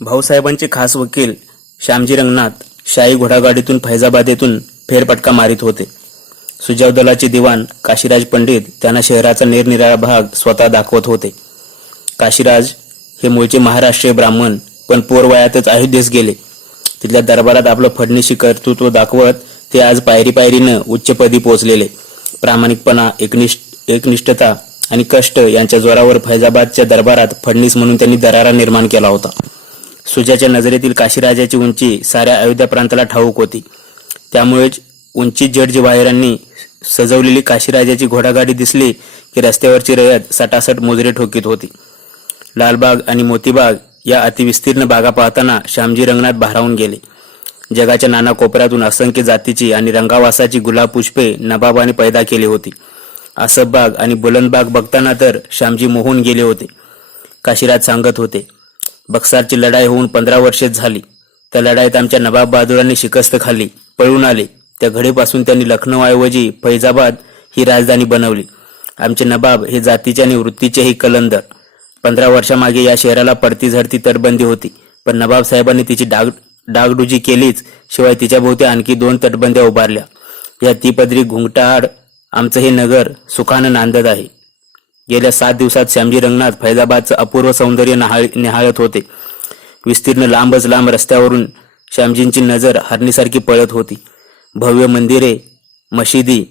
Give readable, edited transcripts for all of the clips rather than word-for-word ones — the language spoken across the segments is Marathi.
भाऊसाहेबांचे खास वकील श्यामजी रंगनाथ शाही घोडागाडीतून फैजाबादेतून फेरफटका मारित होते. सुजाव दलाचे दिवाण काशीराज पंडित त्यांना शहराचा निरनिराळा भाग स्वतः दाखवत होते. काशीराज हे मूळचे महाराष्ट्रीय ब्राह्मण, पण पोरवयातच अयोध्येस गेले. तिथल्या दरबारात आपलं फडणीशी कर्तृत्व दाखवत ते आज पायरी पायरीनं उच्चपदी पोहोचलेले. प्रामाणिकपणा, एकनिष्ठता आणि कष्ट यांच्या जोरावर फैजाबादच्या दरबारात फडणीस म्हणून त्यांनी दरारा निर्माण केला होता. सुजाच्या नजरेतील काशीराजाची उंची साऱ्या अयोध्या प्रांताला ठाऊक होती. त्यामुळेच उंची जडजिवाहिरांनी सजवलेली काशीराजाची घोडागाडी दिसली की रस्त्यावरची रयत सटासट मुजरे ठोकीत होती. लालबाग आणि मोतीबाग या अतिविस्तीर्ण बागा पाहताना श्यामजी रंगनाथ भारावून गेले. जगाच्या नाना कोपऱ्यातून असंख्य जातीची आणि रंगावासाची गुलाब पुष्पे नवाबाने पैदा केली होती. आसफबाग आणि बुलंदबाग बघताना तर श्यामजी मोहून गेले होते. काशीराज सांगत होते, बक्सारची लढाई होऊन 15 वर्षेच झाली. त्या लढाईत आमच्या नवाब बहादुरांनी शिकस्त खाल्ली, पळून आले. त्या घडीपासून त्यांनी लखनौऐवजी फैजाबाद ही राजधानी बनवली. आमचे नवाब हे जातीचे आणि वृत्तीचेही कलंदर. 15 वर्षामागे या शहराला पडती झडती तटबंदी होती, पण नवाब साहेबांनी तिची डागडुजी केलीच. शिवाय तिच्याभोवती आणखी 2 तटबंद्या उभारल्या. या तिपदरी घुंगटाआड आमचं हे नगर सुखानं नांदत आहे. गेल्या 7 दिवसात श्यामजी रंगनाथ फैजाबादचं अपूर्व सौंदर्य निहाळत होते. विस्तीर्ण लांबच लांब रस्त्यावरून श्यामजींची नजर हरणीसारखी पळत होती. भव्य मंदिरे, मशिदी,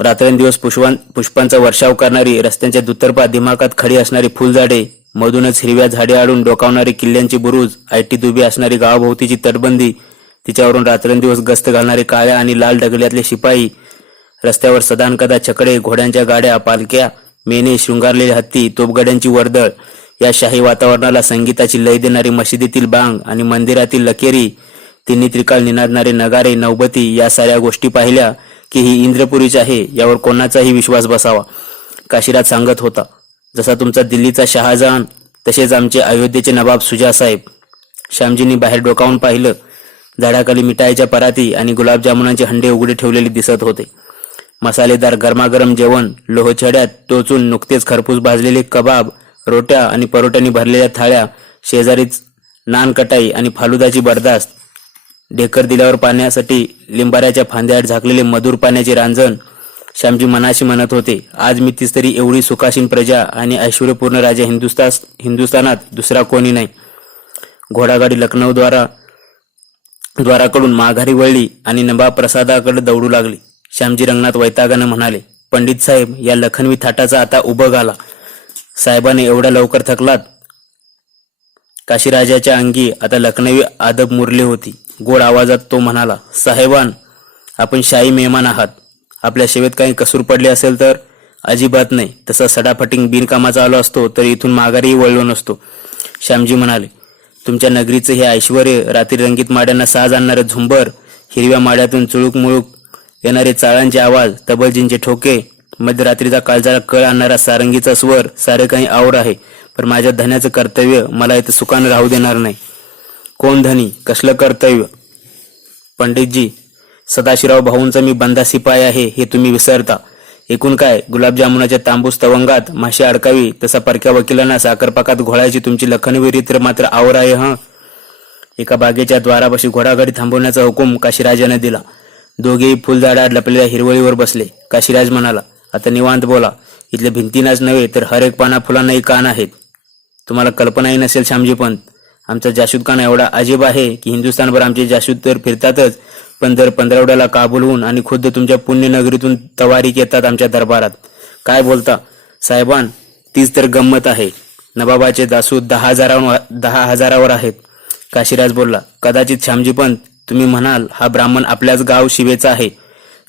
रात्रंदिवस पुष्पांचा वर्षाव करणारी, रस्त्यांच्या दुतर्फा दिमाकात खडी असणारी फुलझाडे, मधूनच हिरव्या झाडे आडून डोकावणारी किल्ल्यांची बुरुज, ऐटीत उभी असणारी गावाभोवतीची तटबंदी, तिच्यावरून रात्रंदिवस गस्त घालणारे काळ्या आणि लाल डगल्यातले शिपाई, रस्त्यावर सदानकदा छकडे, घोड्यांच्या गाड्या, पालख्या, मेणे, शृंगारलेले हत्ती, तोफगड्यांची वर्दळ, या शाही वातावरणाला संगीताची लय देणारी मशिदीतील बांग आणि मंदिरातील लकेरी, तिन्ही त्रिकाळ निनादणारे नगारे, नौबती, या साऱ्या गोष्टी पाहिल्या की ही इंद्रपुरीच आहे यावर कोणाचाही विश्वास बसावा. काशीराज सांगत होता, जसा तुमचा दिल्लीचा शहाजहान तसेच आमचे अयोध्येचे नवाब सुजासाहेब. श्यामजींनी बाहेर डोकावून पाहिलं. झाडाखाली मिठाईच्या पराती आणि गुलाबजामुनांचे हंडे उघडे ठेवलेले दिसत होते. मसालेदार गरमागरम जेवण, लोहछड्यात टोचून नुकतेच खरपूस भाजलेले कबाब, रोट्या आणि परोट्यांनी भरलेल्या थाळ्या, शेजारीच नानकटाई आणि फालुदाची बरदास्त, ढेकर दिल्यावर पाण्यासाठी लिंबाऱ्याच्या फांद्याआड झाकलेले मधुर पाण्याचे रांजण. श्यामजी मनाशी म्हणत होते, आज मी तीच तरी एवढी सुखासीन प्रजा आणि ऐश्वर्यपूर्ण राजा हिंदुस्थानात दुसरा कोणी नाही. घोडागाडी लखनौ द्वाराकडून माघारी वळली आणि नवाब प्रसादाकडे दौडू लागली. श्यामजी रंगनाथ वैतागानं म्हणाले, पंडित साहेब, या लखनवी थाटाचा आता उभं घाला. साहेबाने एवढ्या लवकर थकलात? काशीराजाच्या अंगी आता लखनवी आदब मुरली होती. गोड आवाजात तो म्हणाला, साहेबान, आपण शाही मेहमान आहात. आपल्या सेवेत काही कसूर पडले असेल तर? अजिबात नाही. तसा सडाफटिंग बिनकामाचा आलो असतो तर इथून माघारीही वळलो नसतो. श्यामजी म्हणाले, तुमच्या नगरीचं हे ऐश्वर, रात्री रंगीत माड्यांना साज आणणारं झुंबर, हिरव्या माड्यातून चुळूक मुळूक येणारे चाळांचे आवाज, तबलजींचे ठोके, मध्यरात्रीचा काळजाला कळ आणणारा सारंगीचा स्वर, सारे काही आवर आहे. पण माझ्या धन्याचं कर्तव्य मला इथं सुखानं राहू देणार नाही. कोण धनी? कसलं कर्तव्य? पंडितजी, सदाशिवराव भाऊंचा मी बंदा शिपाई आहे हे तुम्ही विसरता. एकूण काय, गुलाबजामुनाच्या तांबूस तवंगात माशी अडकावी तसा परक्या वकिलांना साखरपाकात घोळायची तुमची लखनवी रीत मात्र आवर आहे. हं. एका बागेच्या द्वारापाशी घोडागाडी थांबवण्याचा हुकूम काशीराजाने दिला. दोघेही फुलझाडात लपलेल्या हिरवळीवर बसले. काशीराज म्हणाला, आता निवांत बोला. इथल्या भिंतीनाच नव्हे तर हर एक पाना फुलांनाही कान आहेत. तुम्हाला कल्पनाही नसेल श्यामजीपंत, आमचा जाशूदखाना एवढा अजीब आहे की हिंदुस्थानभर आमचे जाशूद तर फिरतातच, पण दर 15वड्याला काबूलहून आणि खुद्द तुमच्या पुण्यनगरीतून तवारीक येतात आमच्या दरबारात. काय बोलता साहेबान, तीच तर गंमत आहे. नवाबाचे जासूद 10,000वर आहेत. काशीराज बोलला, कदाचित श्यामजीपंत तुम्ही म्हणाल हा ब्राह्मण आपल्याच गाव शिवेचा आहे,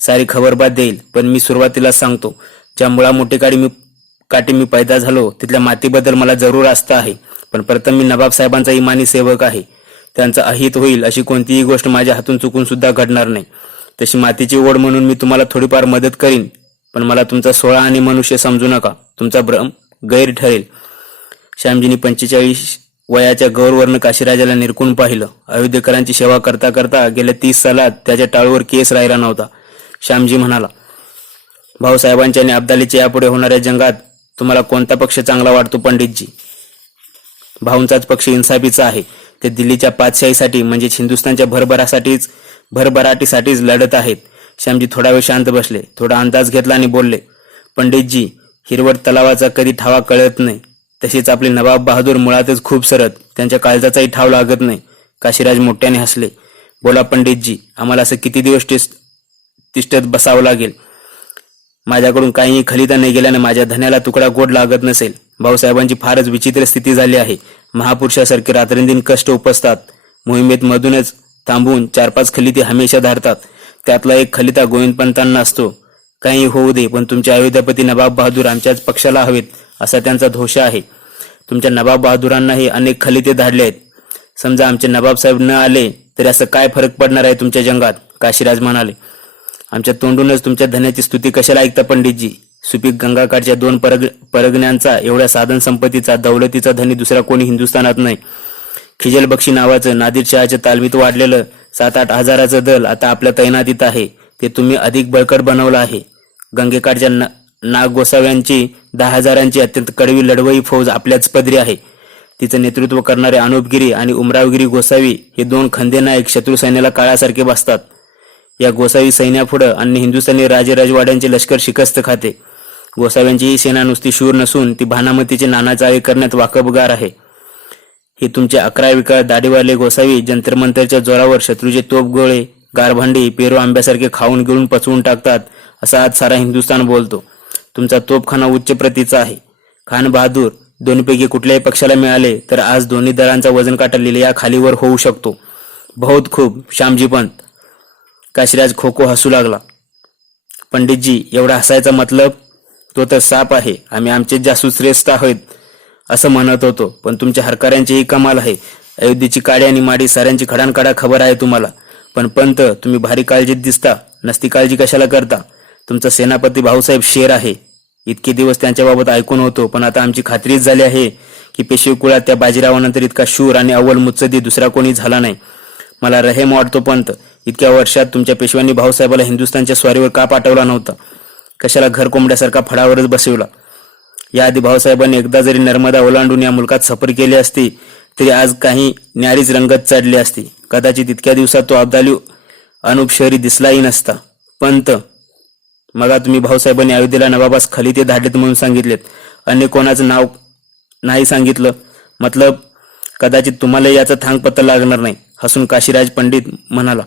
सारी खबरबात देईल. पण मी सुरुवातीलाच सांगतो, ज्या काठी मी पैदा झालो तिथल्या मातीबद्दल मला जरूर आस्था आहे. पण प्रथम मी नवाब साहेबांचा इमानी सेवक आहे. त्यांचं अहित होईल अशी कोणतीही गोष्ट माझ्या हातून चुकून सुद्धा घडणार नाही. तशी मातीची ओढ म्हणून मी तुम्हाला थोडीफार मदत करीन, पण मला तुमचा 16 आणि मनुष्य समजू नका. तुमचा भ्रम गैर ठरेल. श्यामजींनी 45 वयाच्या गौरवर्ण काशीराजाला निरखून पाहिलं. अयोध्येकरांची सेवा करता करता गेल्या 30 सालात त्याच्या टाळूवर केस राहिला नव्हता. श्यामजी म्हणाला, भाऊसाहेबांच्या आणि अब्दालीच्या यापुढे होणाऱ्या जंगात तुम्हाला कोणता पक्ष चांगला वाटतो पंडितजी? भाऊंचाच पक्ष इन्साफीचा आहे. ते दिल्लीच्या पातशाहीसाठी म्हणजेच हिंदुस्थानच्या भरभराटीसाठीच लढत आहेत. श्यामजी थोडा वेळ शांत बसले, थोडा अंदाज घेतला आणि बोलले, पंडितजी, हिरवट तलावाचा कधी ठावा कळत नाही, तसेच आपले नवाब बहादूर मुळातच खूप सरत, त्यांच्या काळजाचाही ठाव लागत नाही. काशीराज मोठ्याने हसले. बोला पंडितजी, आम्हाला असं किती दिवस तिष्ठत बसावं लागेल? माझ्याकडून काहीही खलिता नाही गेल्याने माझ्या धन्याला तुकडा गोड लागत नसेल. भाऊसाहेबांची फारच विचित्र स्थिती झाली आहे. महापुरुषासारखे रात्रंदिन कष्ट उपसतात, मोहिमेत मधूनच थांबून 4-5 खलिते हमेशा धाडतात. त्यातला एक खलिता गोविंदपंतांना असतो. काही होऊ दे, पण तुमचे अयोध्यापती नवाब बहादूर आमच्याच पक्षाला हवेत असा त्यांचा धोषा आहे. तुमच्या नवाब बहादुरांनाही अनेक खलिते धाडले आहेत. समजा आमचे नवाबसाहेब न आले तरी असं काय फरक पडणार आहे तुमच्या जंगात? काशीराज म्हणाले. आमच्या तोंडूनच तुमच्या धन्याची स्तुती कशाला ऐकता पंडितजी? सुपीक गंगाकाठच्या 2 परगण्यांचा, एवढ्या साधन संपत्तीचा, दौलतीचा धनी दुसरा कोणी हिंदुस्थानात नाही. खिजल बक्षी नावाचं नादिरशहाच्या तालमीत वाढलेलं 7-8 हजाराचं दल आता आपल्या तैनातीत आहे. ते तुम्ही अधिक बळकट बनवलं आहे. गंगेकाठच्या नाग गोसाव्यांची 10 हजारांची अत्यंत कडवी लढवई फौज आपल्याच पदरी आहे. तिचं नेतृत्व करणारे अनुपगिरी आणि उमरावगिरी गोसावी हे 2 खंदे नायक शत्रू सैन्याला काळासारखे बसतात. या गोसावी सैन्यापुढं अन्य हिंदुस्थानी राजराजवाड्यांचे लष्कर शिकस्त खाते. गोसाव्यांची ही सेना नुसती शूर नसून ती भानामतीचे नानाचाळे करण्यात वाकबगार आहे. हे तुमचे 11 विकार दाढीवाले गोसावी जंतरमंतरच्या जोरावर शत्रूचे तोफगोळे, गारभांडी, पेरू आंब्यासारखे खाऊन गिळून पचवून टाकतात असा आज सारा हिंदुस्थान बोलतो. तुमचा तोफखाना उच्च प्रतीचा आहे. खान बहादूर दोन्हीपैकी कुठल्याही पक्षाला मिळाले तर आज दोन्ही दलांचा वजन काटा लिहिल्या खालीवर होऊ शकतो. बहुत खूप श्यामजी पंत. काशीराज खो हसू लागला. पंडितजी, एवढा हसायचा मतलब? तो तर साप आहे. आम्ही आमचे जासूस श्रेष्ठ आहोत असं म्हणत होतो, पण तुमच्या हरकाऱ्यांचीही कमाल आहे. अयोध्येची काडी आणि माडी साऱ्यांची खडानकाडा खबर आहे तुम्हाला. पण पंत, तुम्ही भारी काळजीत दिसता. नसती काळजी कशाला करता? तुमचा सेनापती भाऊसाहेब शेर आहे. इतके दिवस त्यांच्याबाबत ऐकून होतो, पण आता आमची खात्रीच झाली आहे की पेशवे कुळात त्या बाजीरावानंतर इतका शूर आणि अव्वल मुत्सदी दुसरा कोणी झाला नाही. मला रहेम वाटतो पंत, इतक्या वर्षात तुमच्या पेशव्यांनी भाऊसाहेबाला हिंदुस्थानच्या स्वारीवर का पाठवला नव्हता? कशाला घर कोंबड्यासारखा फडावरच बसवला? याआधी भाऊसाहेबांनी एकदा जरी नर्मदा ओलांडून या मुलकात सफर केली असती तरी आज काही न्यारीच रंगत चढली असती. कदाचित इतक्या दिवसात तो अब्दाली अनुप शहरी दिसलाही नसता. पंत, मगा तुम्ही भाऊसाहेबांनी अयोध्येला नवाबास खलिते धाडलेत म्हणून सांगितलेत, अन्य कोणाचं नाव नाही सांगितलं. मतलब कदाचित तुम्हाला याचा थांगपत्ता लागणार नाही. हसून काशीराज पंडित म्हणाला,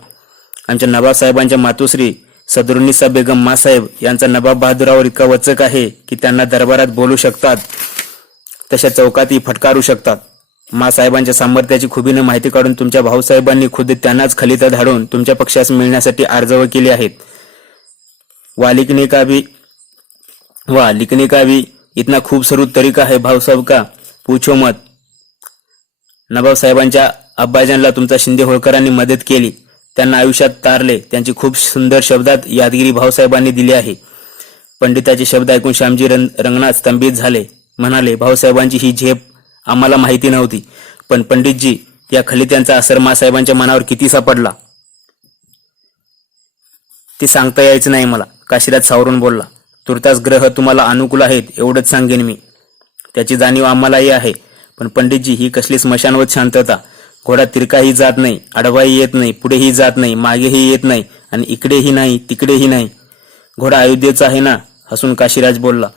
आमच्या नवाबसाहेबांच्या मातोश्री सदरुन्निसा बेगम मासाहेब यांचा नवाब बहादुरावर इतका वचक आहे की त्यांना दरबारात बोलू शकतात, तशा चौकातही फटकारू शकतात. मासाहेबांच्या सामर्थ्याची खुबीने माहिती काढून तुमच्या भाऊसाहेबांनी खुद त्यांनाच खलिता धाडून तुमच्या पक्षास मिळण्यासाठी अर्जव केले आहेत. लिखने का भी इतना खूबसूरत तरीका है भाऊ साहब का, पूछो मत. नवाबसाहेबांच्या अब्बाजानला तुमचा शिंदे होळकरांनी मदत केली, त्यांना आयुष्यात तारले. त्यांची खूप सुंदर शब्दात यादगिरी भाऊसाहेबांनी दिली आहे. पंडिताचे शब्द ऐकून श्यामजी रंगनाथ स्तंभित झाले. म्हणाले, भाऊसाहेबांची ही झेप आम्हाला माहिती नव्हती, पण पंडितजी, या खलित्यांचा असर मासाहेबांच्या मनावर किती सापडला ते सांगता यायचं नाही मला. काशीराज सावरून बोलला. तुर्तास ग्रह तुम्हाला अनुकूल आहेत एवढंच सांगेन मी. त्याची जाणीव आम्हालाही आहे. पण पंडितजी, ही कसली स्मशानवत शांतता? घोडा तिरकाही जात नाही, आडवाही येत नाही, पुढेही जात नाही, मागेही येत नाही आणि इकडेही नाही तिकडेही नाही. घोडा अयोध्येचा आहे ना? हसून काशीराज बोलला.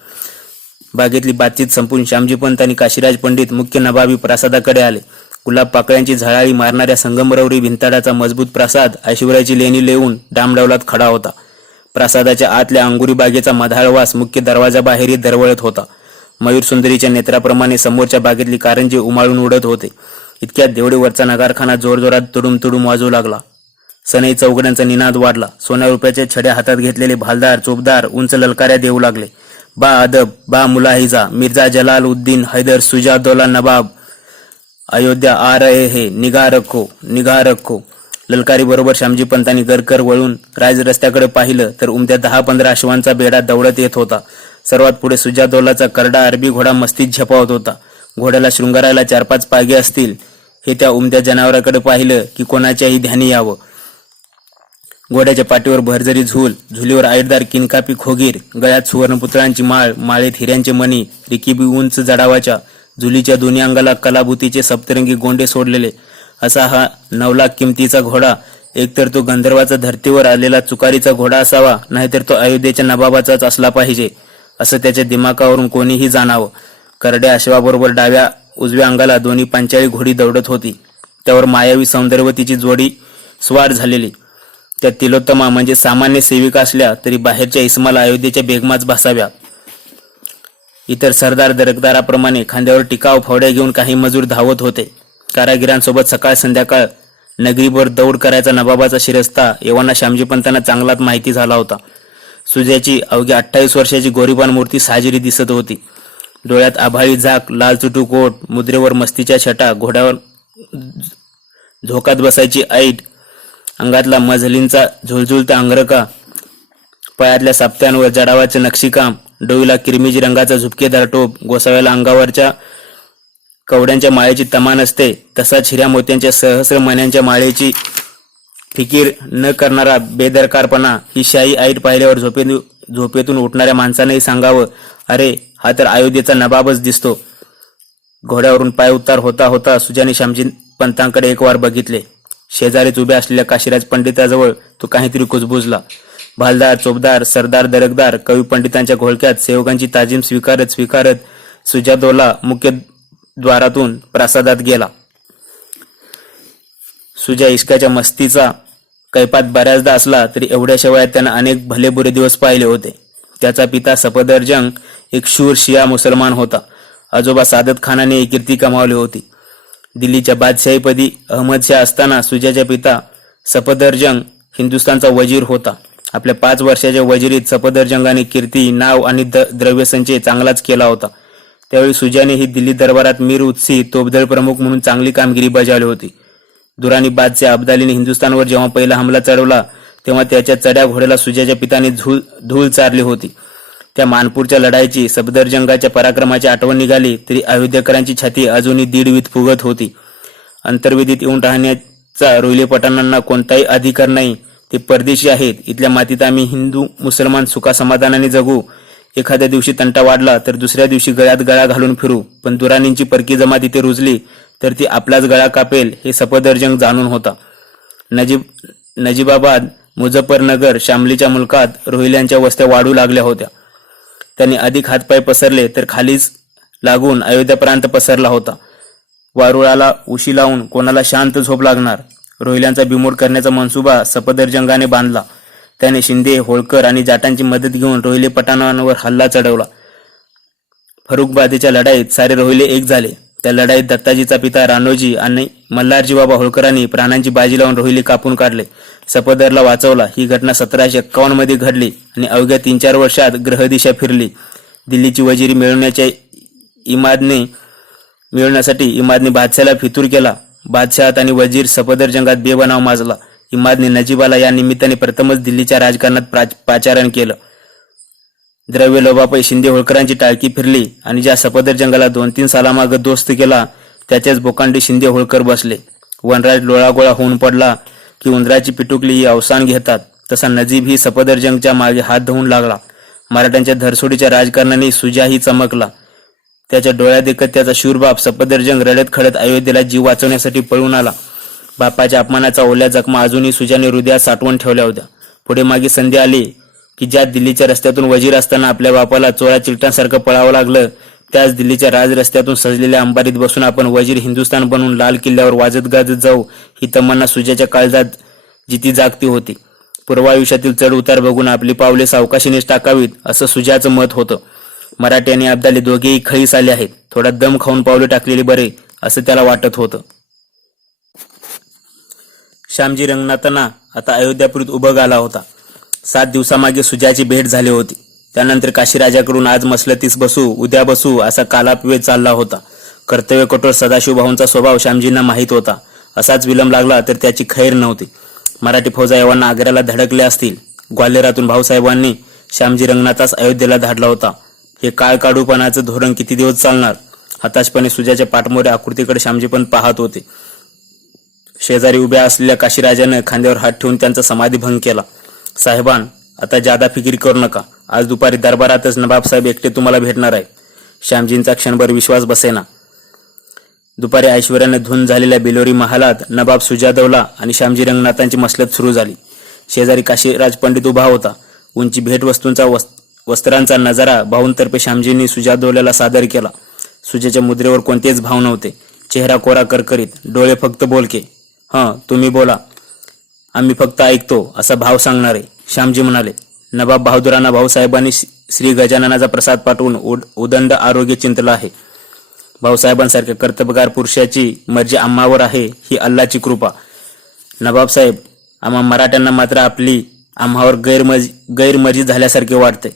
बागेतली बातचीत संपून श्यामजी पंत आणि काशीराज पंडित मुख्य नवाबी प्रासादाकडे आले. गुलाब पाकळ्यांची झळाळी मारणाऱ्या संगमरवरी भिंताडाचा मजबूत प्रासाद ऐश्वर्याची लेणी लेवून डामडावलात खडा होता. प्रासादाच्या आतल्या अंगुरी बागेचा मधाळवास मुख्य दरवाजाबाहेरही दरवळत होता. मयूर सुंदरीच्या नेत्राप्रमाणे समोरच्या बागेतली कारंजे उमाळून उडत होते. इतक्यात देवडीवरचा नगारखाना जोरजोरात तुडुम तुडुम वाजू लागला. सनई चौघड्यांचा निनाद वाढला. सोन्या रुपयाच्या छड्या हातात घेतलेले भालदार चोपदार उंच ललकाऱ्या देऊ लागले. बा अदब, बा मुलाहिजा, मिर्झा जलाल उद्दीन हैदर सुजादौला नवाब अयोध्या आ रहे है, निगाह रखो, निगाह रखो. ललकारी बरोबर श्यामजी पंतांनी गरकर वळून राज रस्त्याकडे पाहिलं तर उमद्या 10-15 अश्वांचा बेडा दौडत येत होता. सर्वात पुढे सुजादौलाचा करडा अरबी घोडा मस्तीत झपावत होता. घोड्याला शृंगारायला 4-5 पागे असतील. हे त्या उमद्या जनावराकडे पाहिलं की कोणाच्याही ध्यानी यावं. घोड्याच्या पाठीवर भरजरी झूल, झुलीवर आईरदार किनकापी खोगीर, गळ्यात सुवर्णपुत्रांची माळ, माळेत हिऱ्यांचे मणी, रिकिबी उंच जडावाच्या, झुलीच्या दोन्ही अंगाला कलाभूतीचे सप्तरंगी गोंडे सोडलेले, असा हा 9 लाख किमतीचा घोडा एकतर तो गंधर्वाचा धर्तीवर आलेला चुकारीचा घोडा असावा, नाहीतर तो अयोध्येच्या नवाबाचाच असला पाहिजे असं त्याच्या दिमागावरून कोणीही जाणावं. करड्या अश्वाबरोबर डाव्या उजव्या अंगाला दोन्ही पांचाळी घोडी दौडत होती. त्यावर मायावी सौंदर्यवतीची जोडी स्वार झालेली. त्या तिलोत्तमा म्हणजे सामान्य सेविका असल्या तरी बाहेरच्या इस्माला अयोध्येच्या बेगमाच भासाव्या. इतर सरदार दरकदाराप्रमाणे खांद्यावर टिकाव फावड्या घेऊन काही मजूर धावत होते. कारागिरांसोबत सकाळ संध्याकाळ नगरीभर दौड करायचा नवाबाचा शिरस्ता एव्हाना श्यामजीपंतांना चांगलाच माहिती झाला होता. सुजाची अवघ्या 28 वर्षाची गोरीपान मूर्ती साजिरी दिसत होती. डोळ्यात आभाळी झाक, लाल चुटू कोट, मुद्रेवर मस्तीच्या छटा, घोड्यावर झोकात बसायची ऐट, अंगातला मजलींचा झुलझुलता अंगरका, पायातल्या साप्त्यांवर जडावाचे नक्षीकाम, डोईला किरमिजी रंगाचा झुपकेदार टोप, गोसाव्याला अंगावरच्या कवड्यांच्या माळेची तमान असते तसाच हिऱ्या मोत्यांच्या सहस्र मण्यांच्या माळेची फिकीर न करणारा बेदरकारपणा ही शाही ऐट पाहिल्यावर झोपेतून उठणाऱ्या माणसानेही सांगावं, अरे हा तर अयोध्येचा नवाबच दिसतो. घोड्यावरून पाय उतार होता होता सुजाने श्यामजी पंतांकडे एक वार बघितले. शेजारीच उभ्या असलेल्या काशीराज पंडिताजवळ तो काहीतरी कुजबुजला. भालदार, चोपदार, सरदार, दरकदार, कवी पंडितांच्या घोळक्यात सेवकांची ताजीम स्वीकारत सुजादौला मुख्य द्वारातून प्रासादात गेला. सुजा इश्काच्या मस्तीचा कैपात बऱ्याचदा असला तरी एवढ्याशा वयात त्यानं अनेक भले बुरे दिवस पाहिले होते. त्याचा पिता सफदरजंग एक शूर शिया मुसलमान होता. आजोबा सादत खानाने कीर्ती कमावली होती. दिल्लीच्या बादशाहीपदी अहमदशाह असताना सुजाच्या पिता सफदरजंग हिंदुस्थानचा वजीर होता. आपल्या 5 वर्षाच्या वजिरीत सफदरजंगाने कीर्ती, नाव आणि द्रव्यसंचय चांगलाच केला होता. त्यावेळी सुजाने ही दिल्ली दरबारात मीर उत्सी तोफदळ प्रमुख म्हणून चांगली कामगिरी बजावली होती. दुराणी बादशाह अब्दालीने हिंदुस्थानवर जेव्हा पहिला हमला चढवला तेव्हा त्याच्या चढ्या घोड्याला सुजाच्या पिताने धूळ चारली होती. त्या मानपूरच्या लढाईची सफदरजंगाच्या पराक्रमाची आठवण निघाली तरी अयोध्येकरांची छाती अजूनही दीडवीत फुगत होती. अंतर्वेदीत येऊन राहण्याचा रोहिले पठाणांना कोणताही अधिकार नाही. ते परदेशी आहेत. इथल्या मातीत आम्ही हिंदू मुसलमान सुखासमाधानाने जगू. एखाद्या दिवशी तंटा वाढला तर दुसऱ्या दिवशी गळ्यात गळा घालून फिरू, पण दुराणींची परकी जमात इथे रुजली तर ती आपलाच गळा कापेल हे सफदरजंग जाणून होता. नजीबाबाद, मुझफ्फरनगर, शामलीच्या मुलकात रोहिल्यांच्या वस्त्या वाढू लागल्या होत्या. त्यांनी अधिक हातपाय पसरले तर खालीच लागून अयोध्यापर्यंत पसरला होता. वारुळाला उशी लावून कोणाला शांत झोप लागणार. रोहिल्यांचा बिमोड करण्याचा मनसुबा सफदरजंगाने बांधला. त्याने शिंदे, होळकर आणि जाटांची मदत घेऊन रोहिले पठाणांवर हल्ला चढवला. फरुखबादेच्या लढाईत सारे रोहिले एक झाले. त्या लढाईत दत्ताजीचा पिता राणोजी आणि मल्हारजी बाबा होळकरांनी प्राणांची बाजी लावून रोहिले कापून काढले. सफदरला वाचवला. ही घटना 1751 मध्ये घडली आणि अवघ्या 3-4 वर्षात ग्रहदिशा फिरली. दिल्लीची वजिरी मिळवण्यासाठी इमादने बादशाहला फितूर केला. बादशाहात आणि वजीर सफदरजंगात बेबनाव माजला. इमादने नजीबाला या निमित्ताने प्रथमच दिल्लीच्या राजकारणात पाचारण केलं. द्रव्य लोभापायी शिंदे होळकरांची टाळकी फिरली आणि ज्या सफदरजंगाला 2-3 सालामागे दोस्त केला त्याच्याच बोकांडी शिंदे होळकर बसले. वनराज लोळागोळा होऊन पडला की उंदराची पिटुकली ही अवसान घेतात, तसा नजीब ही सफदरजंगच्या मागे हात धुवून लागला. मराठ्यांच्या धरसोडीच्या राजकारणाने सुजाही चमकला. त्याच्या डोळ्यात देखत त्याचा शूरबाप सफदरजंग रडत खडत अयोध्येला जीव वाचवण्यासाठी पळून आला. बापाच्या अपमानाचा ओल्या जखमा अजूनही सुजाने हृदयात साठवून ठेवल्या होत्या. पुढे मागे संधी आली की ज्या दिल्लीच्या रस्त्यातून वजीर असताना आपल्या बापाला चोळा चिलटांसारखं पळावं लागलं, त्याच दिल्लीच्या राज रस्त्यातून सजलेल्या अंबारीत बसून आपण वजीर हिंदुस्थान बनवून लाल किल्ल्यावर वाजत गाजत जाऊ ही तमन्ना सुजाच्या काळजात जिती जागती होती. पूर्वायुष्यातील चढ उतार बघून आपली पावले सावकाशीनेच टाकावीत असं सुजाचं मत होतं. मराठी आणि अब्दाली दोघेही खैस आले आहेत. थोडा दम खाऊन पावले टाकलेली बरे असं त्याला वाटत होतं. श्यामजी रंगनाथांना आता अयोध्यापुरीत उभं आला होता. 7 दिवसामागे सुजाची भेट झाली होती. त्यानंतर काशीराजाकडून आज मसलतीस बसू, उद्या बसू असा कालापवेध चालला होता. कर्तव्य कठोर सदाशिवभाऊंचा स्वभाव श्यामजींना माहीत होता. असाच विलंब लागला तर त्याची खैर नव्हती. मराठी फौजा एव्हाना आग्र्याला धडकल्या असतील. ग्वाल्हेरातून भाऊसाहेबांनी श्यामजी रंगनाथास अयोध्येला धाडला होता. हे काळ काढूपणाचं धोरण किती दिवस चालणार? हताशपणे सुजाच्या पाठमोऱ्या आकृतीकडे श्यामजीपंत पाहत होते. शेजारी उभ्या असलेल्या काशीराजानं खांद्यावर हात ठेवून त्यांचा समाधीभंग केला. साहेबान, आता जादा फिकीर करू नका. आज दुपारी दरबारातच नवाबसाहेब एकटे तुम्हाला भेटणार आहे. श्यामजींचा क्षणभर विश्वास बसेना. दुपारी ऐश्वर्याने धुंद झालेल्या बेलोरी महालात नवाब सुजादौला आणि श्यामजी रंगनाथांची मसलत सुरू झाली. शेजारी काशीराज पंडित उभा होता. उंची भेटवस्तूंचा वस्त्रांचा नजारा भाऊंतर्फे श्यामजींनी सुजादौल्याला सादर केला. सुजाच्या मुद्रेवर कोणतेच भाव नव्हते. चेहरा कोरा करकरीत, डोळे फक्त बोलके. तुम्ही बोला, आम्ही फक्त ऐकतो असा भाव सांगणारे. श्यामजी म्हणाले. नवाब बहादुरांना भाऊसाहेबांनी श्री गजाननाचा प्रसाद पाठवून उदंड आरोग्य चिंतलं आहे. भाऊसाहेबांसारख्या कर्तबगार पुरुषाची मर्जी आम्हावर आहे, ही अल्लाची कृपा. नवाबसाहेब, आम्हा मराठ्यांना मात्र आपली आम्हावर गैरमर्जी झाल्यासारखे वाटते.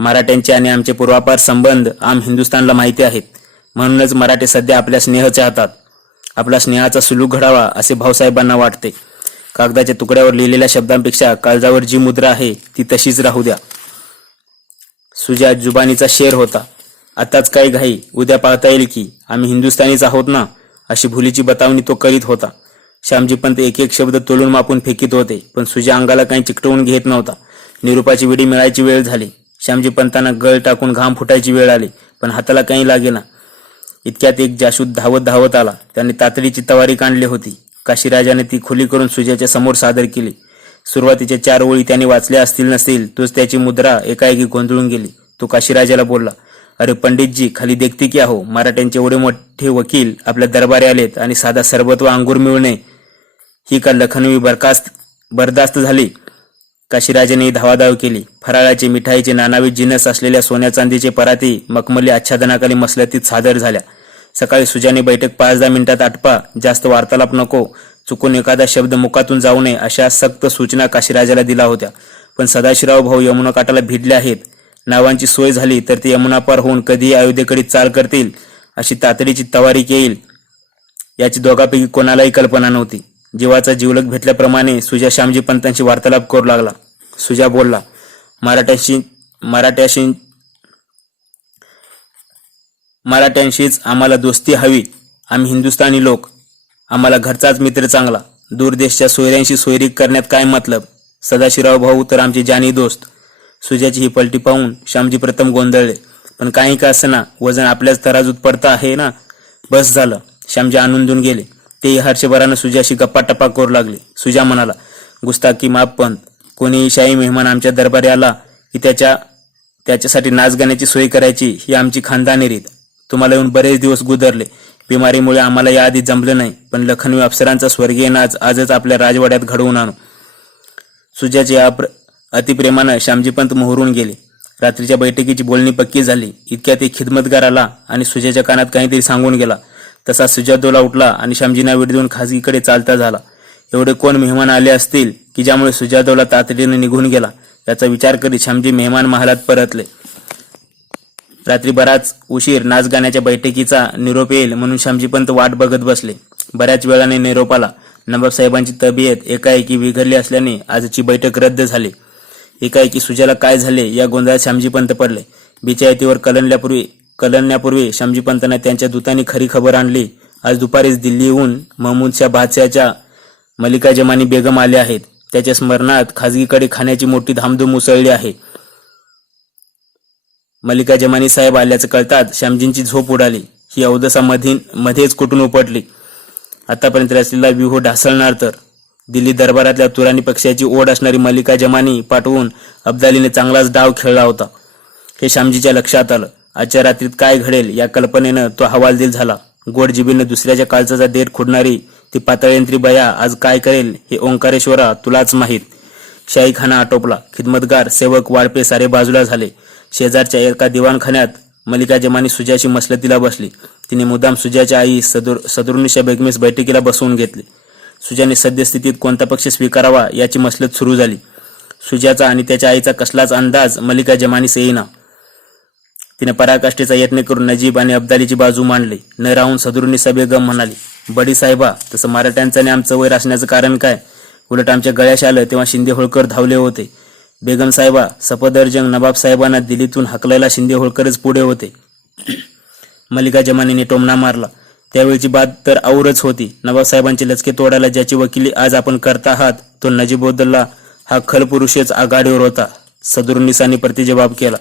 मराठ्यांचे आणि आमचे पूर्वापार संबंध हिंदुस्थानला माहिती आहेत. म्हणूनच मराठे सध्या आपल्या स्नेह चाहतात. आपला स्नेहाचा सुलूक घडावा असे भाऊसाहेबांना वाटते. कागदाच्या तुकड्यावर लिहिलेल्या शब्दांपेक्षा काळजावर जी मुद्रा आहे ती तशीच राहू द्या. सुजा जुबानीचा शेर होता. आताच काही घाई, उद्या पाहता येईल की आम्ही हिंदुस्थानीच आहोत ना, अशी भुलीची बतावणी तो करीत होता. श्यामजीपंत एक एक शब्द तोलून मापून फेकीत होते, पण सुजा अंगाला काही चिकटवून घेत नव्हता. निरूपाची विडी मिळायची वेळ झाली. श्यामजीपंतांना गळ टाकून घाम फुटायची वेळ आली, पण हाताला काही लागेना. इतक्यात एक जाशूद धावत आला. त्याने तातडीची तवारी काढली होती. काशीराजाने ती खुली करून सुजाच्या समोर सादर केली. सुरुवातीच्या 4 ओळी त्याने वाचल्या असतील नसतील, तोच त्याची मुद्रा एकाएकी गोंधळून गेली. तो काशीराजाला बोलला, अरे पंडितजी, खाली देखते क्या हो? मराठ्यांचे एवढे मोठे वकील आपल्या दरबारी आलेत आणि साधा सरबत व अंगूर मिळणे ही का लखनवी बरदास्त झाली? काशीराजाने धावाधाव केली. फराळाचे, मिठाईचे नानाविध जिन्नस असलेल्या सोन्या चांदीचे पराती मखमली आच्छादनाखाली मसलतीत सादर झाल्या. सकाळी सुजाने बैठक 5-10 मिनिटात आटपा, जास्त वार्तालाप नको, चुकून एखादा शब्द मुखातून जाऊ नये अशा सक्त सूचना काशीराजाला दिला होत्या. पण सदाशिवराव भाऊ यमुना काठाला भिडले आहेत. नावांची सोय झाली तर ते यमुना पार होऊन कधीही अयोध्येकडे चाल करतील, अशी तातडीची तवारीक येईल याची दोघांपैकी कोणालाही कल्पना नव्हती. जीवाचा जीवलग भेटल्याप्रमाणे सुजा श्यामजी पंतांशी वार्तालाप करू लागला. सुजा बोलला, मराठ्यांशीच आम्हाला दोस्ती हवी. आम्ही हिंदुस्थानी लोक, आम्हाला घरचाच मित्र चांगला. दूरदेशच्या सोयऱ्यांशी सोयरीक करण्यात काय मतलब? सदाशिवराव भाऊ तर आमचे जानी दोस्त. सुजाची ही पलटी पाहून श्यामजी प्रथम गोंधळले, पण काही का असना वजन आपल्याच तराजूत पडतं आहे ना. बस झालं. श्यामजी आनंदून गेले. तेही हर्षभरानं सुजाशी गप्पा टप्पा करू लागले. सुजा म्हणाला, गुस्ताखी माफ पंत. कोणीही शाही मेहमान आमच्या दरबारी आला की त्याच्यासाठी नाच गाण्याची सोय करायची ही आमची खानदानी रीत. तुम्हाला येऊन बरेच दिवस गुदरले. बिमारीमुळे आम्हाला याआधी जमलं नाही, पण लखनवी अप्सरांचा स्वर्गीय नाच आजच आपल्या राजवाड्यात घडवून आणू. सुजाचे अतिप्रेमानं श्यामजीपंत मोहरून गेले. रात्रीच्या बैठकीची बोलणी पक्की झाली. इतक्यात एक खिदमतगार आला आणि सुजाच्या कानात काहीतरी सांगून गेला. तसा सुजादौला उठला आणि श्यामजींना वेळ देऊन खाजगीकडे चालता झाला. एवढे कोण मेहमान आले असतील की ज्यामुळे सुजादौला तातडीने निघून गेला याचा विचार करीत श्यामजी मेहमान महालात परतले. रात्री बराच उशीर नाच गाण्याच्या बैठकीचा निरोप येईल म्हणून श्यामजीपंत वाट बघत बसले. बऱ्याच वेळाने निरोप आला. नवाबसाहेबांची तब्येत एकाएकी बिघडली असल्याने आजची बैठक रद्द झाली. एकाएकी सुजाला काय झाले या गोंधळात श्यामजीपंत पडले. बिचायतीवर कलण्यापूर्वी श्यामजीपंतांना त्यांच्या दूतांनी खरी खबर आणली. आज दुपारीच दिल्लीहून महमूदशाह बादशाहच्या मलिका जमानी बेगम आले आहेत. त्याच्या स्मरणात खाजगीकडे खाण्याची मोठी धामधूम उसळली आहे. मलिका जमानी साहेब आल्याचं कळतात श्यामजींची झोप उडाली. ही अवदसा मध्येच कुठून उपटली. आतापर्यंत रचलेला व्यूह ढासळणार तर. दिल्ली दरबारातल्या तुराणी पक्षाची ओढ असणारी मलिका जमानी पाठवून अब्दालीने चांगलाच डाव खेळला होता हे श्यामजीच्या लक्षात आलं. आजच्या रात्रीत काय घडेल या कल्पनेनं तो हवालदिल झाला. गोड जिबीनं दुसऱ्याच्या काळजाचा देठ खुडणारी ती पातळयंत्री बया आज काय करेल हे ओंकारेश्वरा तुलाच माहीत. शाहीखाना आटोपला. खिदमतगार, सेवक, वाळपे सारे बाजूला झाले. शेजारच्या एका दिवाणखान्यात मलिका जमानी सुजाची मसलतीला बसली. तिने मुद्दाम सुजाच्या आई सदरुनिशा बेगमेस बैठकीला बसवून घेतले. सुजाने सद्यस्थितीत कोणता पक्ष स्वीकारावा याची मसलत सुरू झाली. सुजाचा आणि त्याच्या आईचा कसलाच अंदाज मलिका जमानीस येईना. तिने पराकाष्ठेचा यत्न करून नजीब आणि अब्दालीची बाजू मांडली. न राहून सदरुनिशा बेगम म्हणाली, बडी साहेबा, तसं मराठ्यांचं आणि आमचं वैर असण्याचं कारण काय? उलट आमच्या गळ्याश आलं तेव्हा शिंदे होळकर धावले होते. बेगम साहेबा, सफदरजंग नवाब साहेबांना दिल्लीतून हकलायला शिंदे होळकरच पुढे होते. मलिका जमानीने टोमणा मारला. त्यावेळीची बात तर औरच होती. नवाबसाहेबांचे लचके तोडायला ज्याची वकिली आज आपण करता आहात तो नजीबउद्दौला हा खलपुरुषच आघाडीवर होता. सदरुनिसांनी प्रतिजबाब केला.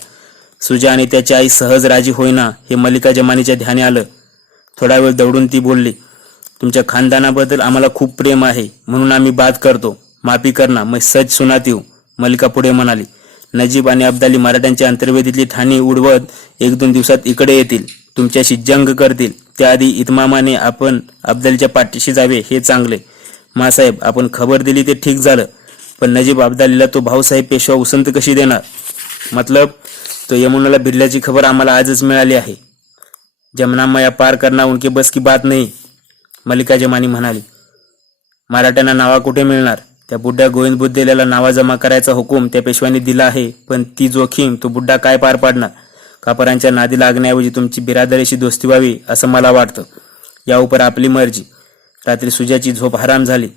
सुजा आणि त्याची आई सहज राजी होईना हे मलिका जमानीच्या ध्यानी आलं. थोडा वेळ दौडून ती बोलली, तुमच्या खानदानाबद्दल आम्हाला खूप प्रेम आहे म्हणून आम्ही बात करतो. माफी करना, मैं सच सुनाती हूं. मलिका पुढे म्हणाली. नजीब आणि अब्दाली मराठ्यांच्या अंतर्वेदीतली ठाणी उडवत 1-2 दिवसात इकडे येतील. तुमच्याशी जंग करतील. त्याआधी इतमामाने आपण अब्दालीच्या पाठीशी जावे हे चांगले. मासाहेब, आपण खबर दिली ते ठीक झालं, पण नजीब अब्दालीला तो भाऊसाहेब पेशवा उसंत कशी देणार? मतलब तो यमुनाला भिडल्याची खबर आम्हाला आजच मिळाली आहे. जमना मया पार करना उनके बस की बात नाही, मलिका जमानी म्हणाली. मराठ्यांना नावा कुठे मिळणार? त्या बुड्ढ्या गोविंद बुद्धेल्याला नावा जमा करायचा हुकूम त्या पेशव्यांनी दिला आहे, पण ती जोखीम तो बुड्ढा काय पार पाडणार? कापरांच्या नादी लागण्याऐवजी तुमची बिरादरीशी दोस्ती व्हावी असं मला वाटतं. या उपर आपली मर्जी. रात्री सुजाची झोप हराम झाली.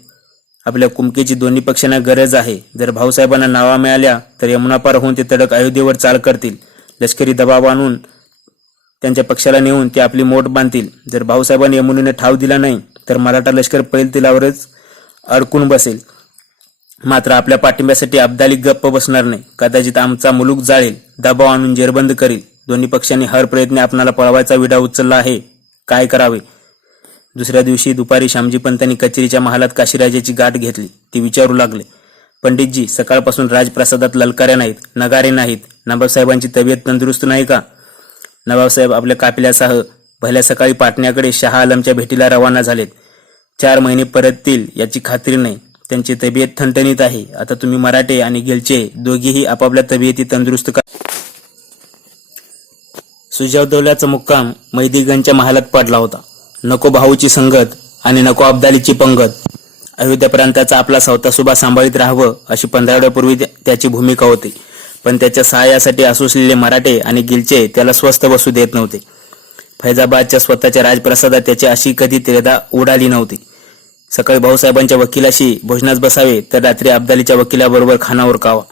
आपल्या कुमकेची दोन्ही पक्षांना गरज आहे. जर भाऊसाहेबांना नावा मिळाल्या तर यमुना पार होऊन ते तडक अयोध्येवर चाल करतील. लष्करी दबाव आणून त्यांच्या पक्षाला नेऊन ते आपली मोठ बांधतील. जर भाऊसाहेबांनी यमुनेने ठाव दिला नाही तर मराठा लष्कर पैल तिलावरच अडकून बसेल. मात्र आपल्या पाठिंब्यासाठी अब्दाली गप्प बसणार नाही. कदाचित आमचा मुलूक जाळेल, दबाव आणून जेरबंद करील. दोन्ही पक्षांनी हर प्रयत्न आपणाला पळवायचा विडा उचलला आहे. काय करावे? दुसऱ्या दिवशी दुपारी श्यामजी पंतांनी कचेरीच्या महालात काशीराजाची गाठ घेतली. ती विचारू लागले, पंडितजी, सकाळपासून राजप्रसादात ललकाऱ्या नाहीत, नगारे नाहीत. नवाबसाहेबांची तब्येत तंदुरुस्त नाही का? नवाबसाहेब आपल्या कापिल्यासह भल्या सकाळी पाटण्याकडे शहा आलमच्या भेटीला रवाना झालेत. 4 महिने परततील याची खात्री नाही. त्यांची तब्येत ठणठणीत आहे. आता तुम्ही मराठे आणि गिलचे दोघेही आपापल्या तब्येती तंदुरुस्त करा. सुजावदौल्याचा मुक्काम मैदीगंजच्या महालात पडला होता. नको भाऊची संगत आणि नको अब्दालीची पंगत. अयोध्या प्रांताचा आपला सवतासुभा सांभाळीत राहावं अशी 15 आठवड्यापूर्वी त्याची भूमिका होती. पण त्याच्या सहाय्यासाठी असुसलेले मराठे आणि गिलचे त्याला स्वस्थ बसू देत नव्हते. फैजाबादच्या स्वतःच्या राजप्रसादात त्याची अशी कधी त्रेधा उडाली नव्हती. सकाळी भाऊसाहेबांच्या वकिलाशी भोजनास बसावे तर रात्री अब्दालीच्या वकिलाबरोबर खाना उरकावा.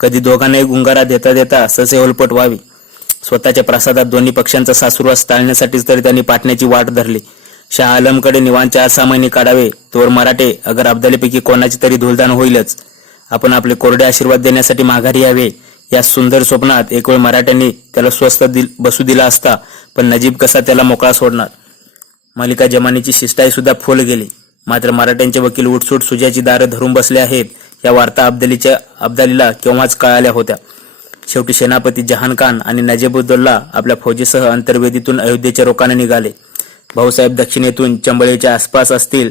कधी दोघांनाही गुंगारा देता देता ससे होलपट व्हावी. स्वतःच्या प्रसादात दोन्ही पक्षांचा सासुरवास टाळण्यासाठीच तरी त्यांनी पाटण्याची वाट धरली. शाह आलमकडे निवांत 4-6 महिने काढावे, तोवर मराठे अगर अब्दालीपैकी कोणाची तरी धुलदान होईलच. आपण आपले कोरडे आशीर्वाद देण्यासाठी माघारी यावे. या सुंदर स्वप्नात एक वेळ मराठ्यांनी त्याला स्वस्थ बसू दिला असता, पण नजीब कसा त्याला मोकळा सोडणार? मलिका जमानीची शिष्टाई सुद्धा फोल गेली. मात्र मराठ्यांचे वकील उठसूट सुजाची दारं धरून बसले आहेत या वार्ता अब्दालीला केव्हाच कळाल्या होत्या. शेवटी सेनापती जहानखान आणि नजीबउद्दौला आपल्या फौजेसह अंतर्वेदीतून अयोध्येच्या रोखाने निघाले. भाऊसाहेब दक्षिणेतून चंबळीच्या आसपास असतील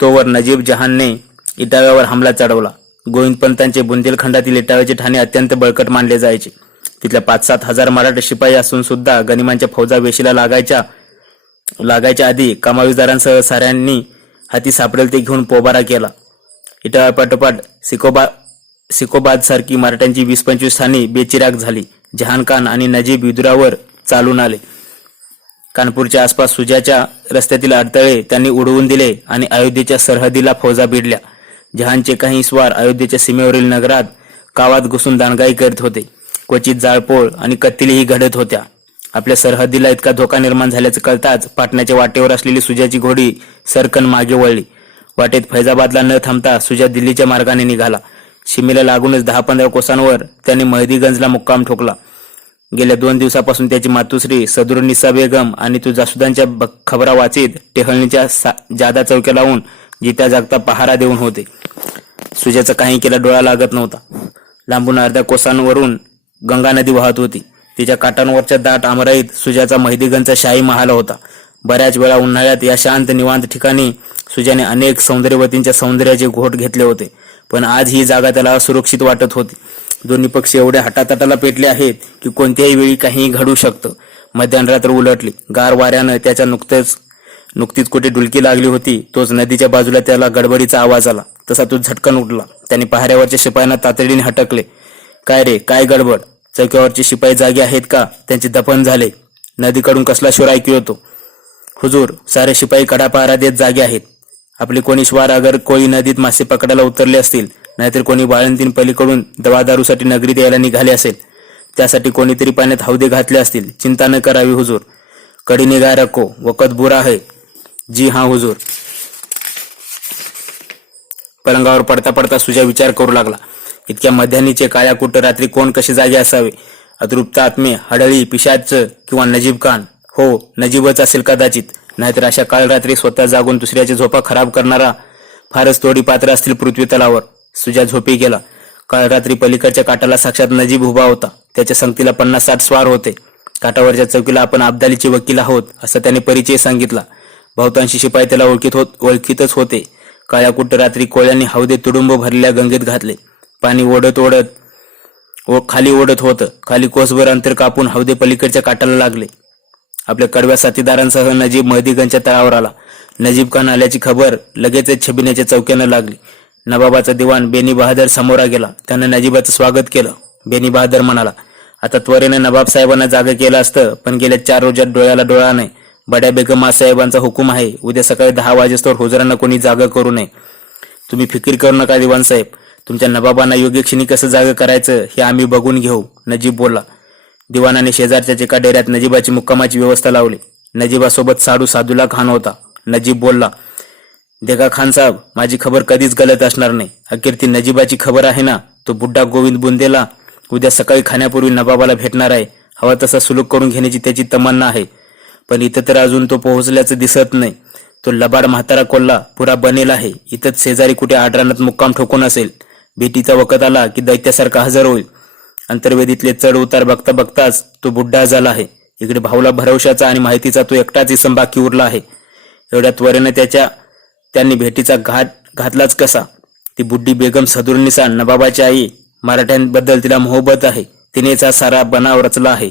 तोवर नजीब जहानने इटाव्यावर हमला चढवला. गोविंदपंतांचे बुंदेलखंडातील इटाव्याचे ठाणे अत्यंत बळकट मानले जायचे. तिथल्या 5-7 हजार मराठा शिपाई असून सुद्धा गनिमांच्या फौजा वेशीला लागायच्या आधी कमावीदारांसह साऱ्यांनी हाती सापडेल ते घेऊन पोबारा केला. इटाव्यापाठोपाठ सिकोबाद सारखी मराठ्यांची 20-25 ठाणी बेचिराग झाली. जहानखान आणि नजीब विदुरावर चालून आले. कानपूरच्या आसपास सुजाच्या रस्त्यातील अडथळे त्यांनी उडवून दिले आणि अयोध्येच्या सरहदीला फौजा भिडल्या. जहानचे काही स्वार अयोध्येच्या सीमेवरील नगरात गावात घुसून दानगाई करीत होते. क्वचित जाळपोळ आणि कत्तलीही घडत होत्या. आपल्या सरहदीला इतका धोका निर्माण झाल्याचं कळताच पाटण्याच्या वाटेवर असलेली सुजाची घोडी सरकन मागे वळली. वाटेत फैजाबादला न थांबता सुजा दिल्लीच्या मार्गाने निघाला. शिमेला लागूनच 10-15 कोसांवर त्याने मेहदीगंजला मुक्काम ठोकला. गेल्या 2 दिवसापासून त्याची मातुश्री सदरुन्निसा बेगम आणि तो जासुदांच्या खबरा वाचित टेहळणीच्या जादा चौक्या लावून जित्या जागता पहारा देऊन होते. सुजाचा काही केला डोळा लागत नव्हता. लांबून अर्ध्या कोसांवरून गंगा नदी वाहत होती. तिच्या काठांवरच्या दाट आमराईत सुजाचा मेहदीगंजचा शाही महाल होता. बऱ्याच वेळा उन्हाळ्यात या शांत निवांत ठिकाणी सुजाने अनेक सौंदर्यवतींच्या सौंदर्याचे घोट घेतले होते, पण आज ही जागा त्याला असुरक्षित वाटत होती. दोन्ही पक्ष एवढे हटातटाला पेटले आहेत की कोणत्याही वेळी काहीही घडू शकतं. मध्यरात्र उलटली. गार वाऱ्यानं त्याच्या नुकतीच कुठे डुलकी लागली होती. तोच नदीच्या बाजूला त्याला गडबडीचा आवाज आला. तसा तो झटकन उठला. त्याने पहाऱ्यावरच्या शिपायांना तातडीने हटकले. काय रे, काय गडबड? चौक्यावरचे शिपाई जागे आहेत का? त्यांचे दफन झाले. नदीकडून कसला शोर ऐकू येतो? हुजूर, सारे शिपाई कडा पहारा देत जागे आहेत. आपले कोणी स्वार अगर कोळी नदीत मासे पकडायला उतरले असतील, नाहीतर कोणी बाळंतीन पलीकडून दवादारूसाठी नगरीत यायला निघाले असेल. त्यासाठी कोणीतरी पाण्यात हौदे घातले असतील. चिंता न करावी हुजूर. कडी निगाह रखो, वक़्त बुरा है. जी हां हुजूर. पलंगावर पडता पडता सुजा विचार करू लागला. इतक्या मध्यानीचे काळ्याकुट्ट रात्री कोण कसे जागे असावे? अतृप्त आत्मे, हडळी, पिशाच किंवा नजीब खान? हो, नजीबच असेल कदाचित. नाहीतर अशा काळ रात्री स्वतः जागून दुसऱ्याची झोपा खराब करणारा फारच तोडी पात्र असतील पृथ्वी तलावर. सुजा झोपी गेला. काळ रात्री पलीकडच्या काठाला साक्षात नजीब उभा होता. त्याच्या संगतीला 50-60 स्वार होते. काठावरच्या चौकीला आपण अब्दालीचे वकील आहोत असा त्याने परिचय सांगितला. बहुतांशी शिपाई त्याला ओळखीतच होते. काळ्याकुट्ट रात्री कोळ्यांनी हौदे तुडुंब भरलेल्या गंगेत घातले. पाणी खाली ओढत होतं. खाली कोसभर अंतर कापून हौदे पलीकडच्या काठाला लागले. आपल्या कडव्या साथीदारांसह नजीब महदीगंजच्या तळावर आला. नजीब खान आल्याची खबर लगेचच छबिन्याच्या चौक्यानं लागली. नवाबाचा दिवाण बेनी बहादर समोर गेला. त्यानं नजीबाचं स्वागत केलं. बेनी बहादर म्हणाला, आता त्वरेने नवाब साहेबांना जागा केलं असतं, पण गेल्या 4 रोजात डोळ्याला डोळा नाही. बड्या बेगम साहेबांचा हुकूम आहे, उद्या सकाळी 10 वाजेस्तोवर हुजरांना कोणी जागा करू नये. तुम्ही फिकीर करू नका दिवाण साहेब. तुमच्या नवाबांना योग्य क्षणी कसं जागा करायचं हे आम्ही बघून घेऊ. नजीब बोलला. दिवाणाने शेजारच्या एका डेऱ्यात नजीबाची मुक्कामाची व्यवस्था लावली. नजीबासोबत साडूला खान होता. नजीब बोलला, देखा खान साहेब, माझी खबर कधीच गलत असणार नाही. अखेर ती नजीबाची खबर आहे ना, तो बुड्ढा गोविंद बुंदेला उद्या सकाळी खाण्यापूर्वी नवाबाला भेटणार आहे. हवा तसा सुलूक करून घेण्याची त्याची तमन्ना आहे. पण इथं तर अजून तो पोहोचल्याचं दिसत नाही. तो लबाड म्हातारा कोल्हा पुरा बनेल आहे. इथंच शेजारी कुठे आडरानात मुक्काम ठोकून असेल. भेटीचा वखत आला की दैत्यासारखा हजर होईल. अंतर्वेदीतले चढ उतार बघता बघताच तो बुड्ढा झाला आहे. इकडे भाऊला भरवशाचा आणि माहितीचा तो एकटाच इसम बाकी उरला आहे. एवढ्या त्वरेने त्यांनी भेटीचा घातलाच कसा? ती बुड्ढी बेगम सदुरनिसा नवाबाची आई. मराठ्यांबद्दल तिला मोहब्बत आहे. तिनेच हा सारा बनाव रचला आहे.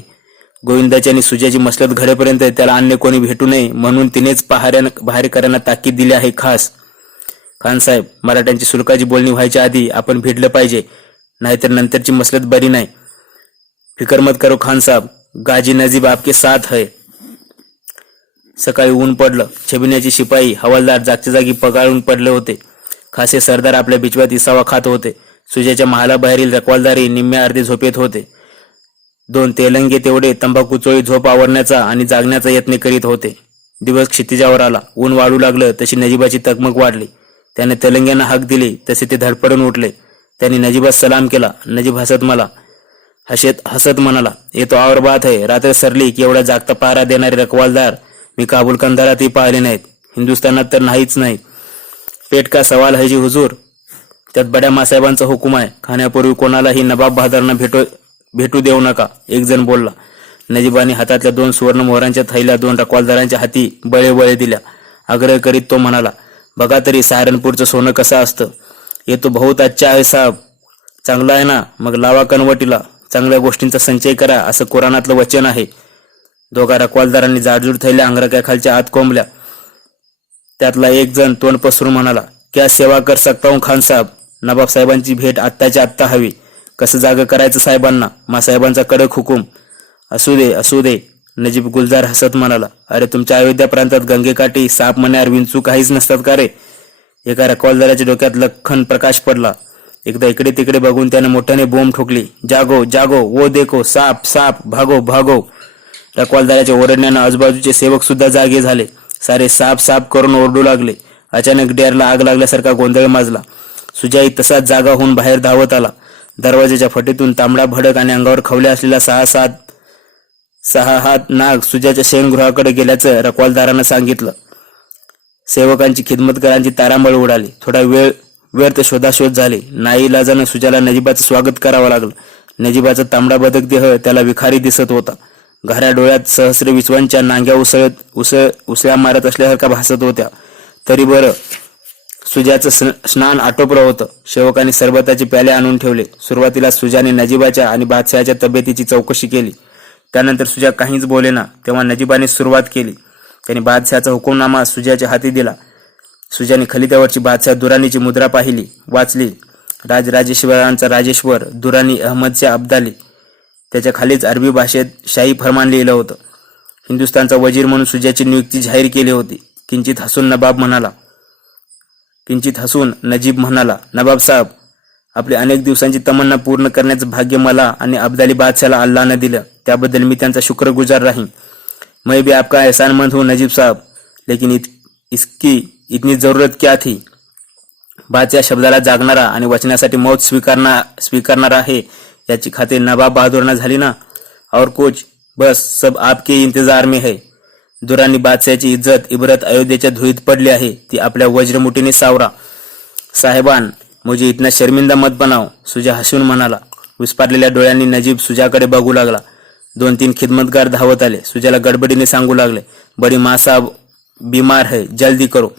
गोविंदाची आणि सुजाची मसलत घडेपर्यंत त्याला अन्य कोणी भेटू नये म्हणून तिनेच पहारेकऱ्यांना ताकीद दिली आहे खास. खान साहेब, मराठ्यांची सुलकाची बोलणी व्हायच्या आधी आपण भेटलं पाहिजे, नाहीतर नंतरची मसलत बरी नाही. फिकर मत करो खान साहब, गाजी नजीब आपके साथ है. सकाळी ऊन पडलं. छबिन्याची शिपाई हवालदार जागच्या जागी पगाळून पडले होते. खासे सरदार आपल्या बिचव्यात इसावा खात होते. सुजाच्या महालाबाहेरील रखवालदारी निम्म्या अर्धे झोपेत होते. 2 तेलंगे तेवढे तंबाखू चोळी झोप आवरण्याचा आणि जागण्याचा यत्न करीत होते. दिवस क्षितिजावर आला. ऊन वाढू लागलं तशी नजीबाची तगमग वाढली. त्याने तेलंग्यांना हाक दिली तसे ते धडपडून उठले. त्यांनी नजीबास सलाम केला. नजीब हसत म्हणाला, येतो और बात है. रात्र सरली की एवढा जागता पहारा देणारे रखवालदार मी काबुल कंधारातही पाहिले नाहीत. हिंदुस्थानात तर नाहीच नाही. पेट का सवाल है जी हुजूर. त्यात बड्या मासाहेबांचा हुकूम आहे. खाण्यापूर्वी कोणालाही नवाब बहादरांना भेटू देऊ नका. एक जण बोलला. नजीबाने हातातल्या 2 सुवर्ण मोहरांच्या थैल्या 2 रखवालदारांच्या हाती बळे दिल्या. आग्रह करीत तो म्हणाला, बघा तरी सहारनपूरचं सोनं कसं असतं. ये तो बहुत अच्छा आहे साहेब. चांगला आहे ना, मग लावा कनवटीला. चांगल्या गोष्टींचा संचय करा असं कुराणातलं वचन आहे. 2 रखवालदारांनी जाडजूड थैल्या अंगरक्याखालच्या आत कोंबल्या. त्यातला एक जण तोंड पसरून म्हणाला, क्या सेवा कर सकता हूं खान साहेब. नवाब साहेबांची भेट आत्ताच्या आत्ता हवी. कसं जागा करायचं साहेबांना. मासाहेबांचा कडक हुकूम. असू दे. नजीब गुलजार हसत म्हणाला, अरे तुमच्या अयोध्या प्रांतात गंगेकाठी साप मण्यावर विंचू काहीच नसतात का रे. एका रखवालदाराच्या डोक्यात लखन प्रकाश पडला. एकदा इकडे तिकडे बघून त्याने मोठ्याने बोंब ठोकली. जागो जागो, वो देखो, साप साप, भागो भागो. रखवालदाराच्या ओरडण्यानं आजूबाजूचे सेवक सुद्धा जागे झाले. सारे साप साप करून ओरडू लागले. अचानक डेअरला आग लागल्यासारखा गोंधळ माजला. सुजाई तसाच जागा होऊन बाहेर धावत आला. दरवाजाच्या फटीतून तांबडा भडक आणि अंगावर खवल्या असलेला 6 हात नाग सुजाच्या शयनगृहाकडे गेल्याचं रखवालदारानं सांगितलं. सेवकांची खिदमतकारांची तारांबळ उडाली. थोडा वेळ व्यर्थ शोधाशोध झाली. नाईलाजानं सुजाला नजीबाचं स्वागत करावं लागलं. नजीबाचा तांबडा बदक देह त्याला विखारी दिसत होता. घाऱ्या डोळ्यात सहस्र विश्वांच्या नांग्या उसळ्या मारत असल्यासारखा भासत होत्या. तरी बरं, सुजाचं स्नान आटोपलं होतं. सेवकांनी सरबताचे प्याले आणून ठेवले. सुरुवातीला सुजाने नजीबाच्या आणि बादशहाच्या तब्येतीची चौकशी केली. त्यानंतर सुजा काहीच बोलेना. तेव्हा नजीबाने सुरुवात केली. त्यांनी बादशहाचा हुकुमनामा सुजाच्या हाती दिला. सुजाने खलित्यावरची बादशाह दुरानीची मुद्रा पाहिली, वाचली. राजराजेश्वरांचा राजेश्वर दुरानी अहमदच्या अब्दाली. त्याच्या खालीच अरबी भाषेत शाही फरमान लिहिलं होतं. हिंदुस्थानचा वजीर म्हणून सुजाची नियुक्ती जाहीर केली होती. किंचित हसून नजीब म्हणाला, नवाब साहेब, आपली अनेक दिवसांची तमन्ना पूर्ण करण्याचं भाग्य मला आणि अब्दाली बादशाहला अल्लाहने दिलं. त्याबद्दल मी त्यांचा शुक्रगुजार राहीन. मैं भी आपका एहसानमंद हूँ नजीब साहब, लेकिन इसकी इतनी जरूरत क्या थी. बादशाह शब्दाला जागणारा आणि वचनासाठी मौत स्वीकारणारा आहे याची खात्री नवाब बहादुरना झाली ना. और कुछ, बस सब आपके इंतजार में है. दुरानी बादशाची इज्जत इबरत अयोध्येच्या धुळीत पडली आहे, ती आपल्या वज्रमुठीने सावरा. साहेबान, मुझे इतना शर्मिंदा मत बनाओ, सुजा हसून म्हणाला. विस्पारलेल्या डोळ्यांनी नजीब सुजाकडे बघू लागला. 2-3 खिदमतगार धावत आले. सुजाला गडबडीने सांगू लागले, बडी माँ साहब बीमार है, जल्दी करो.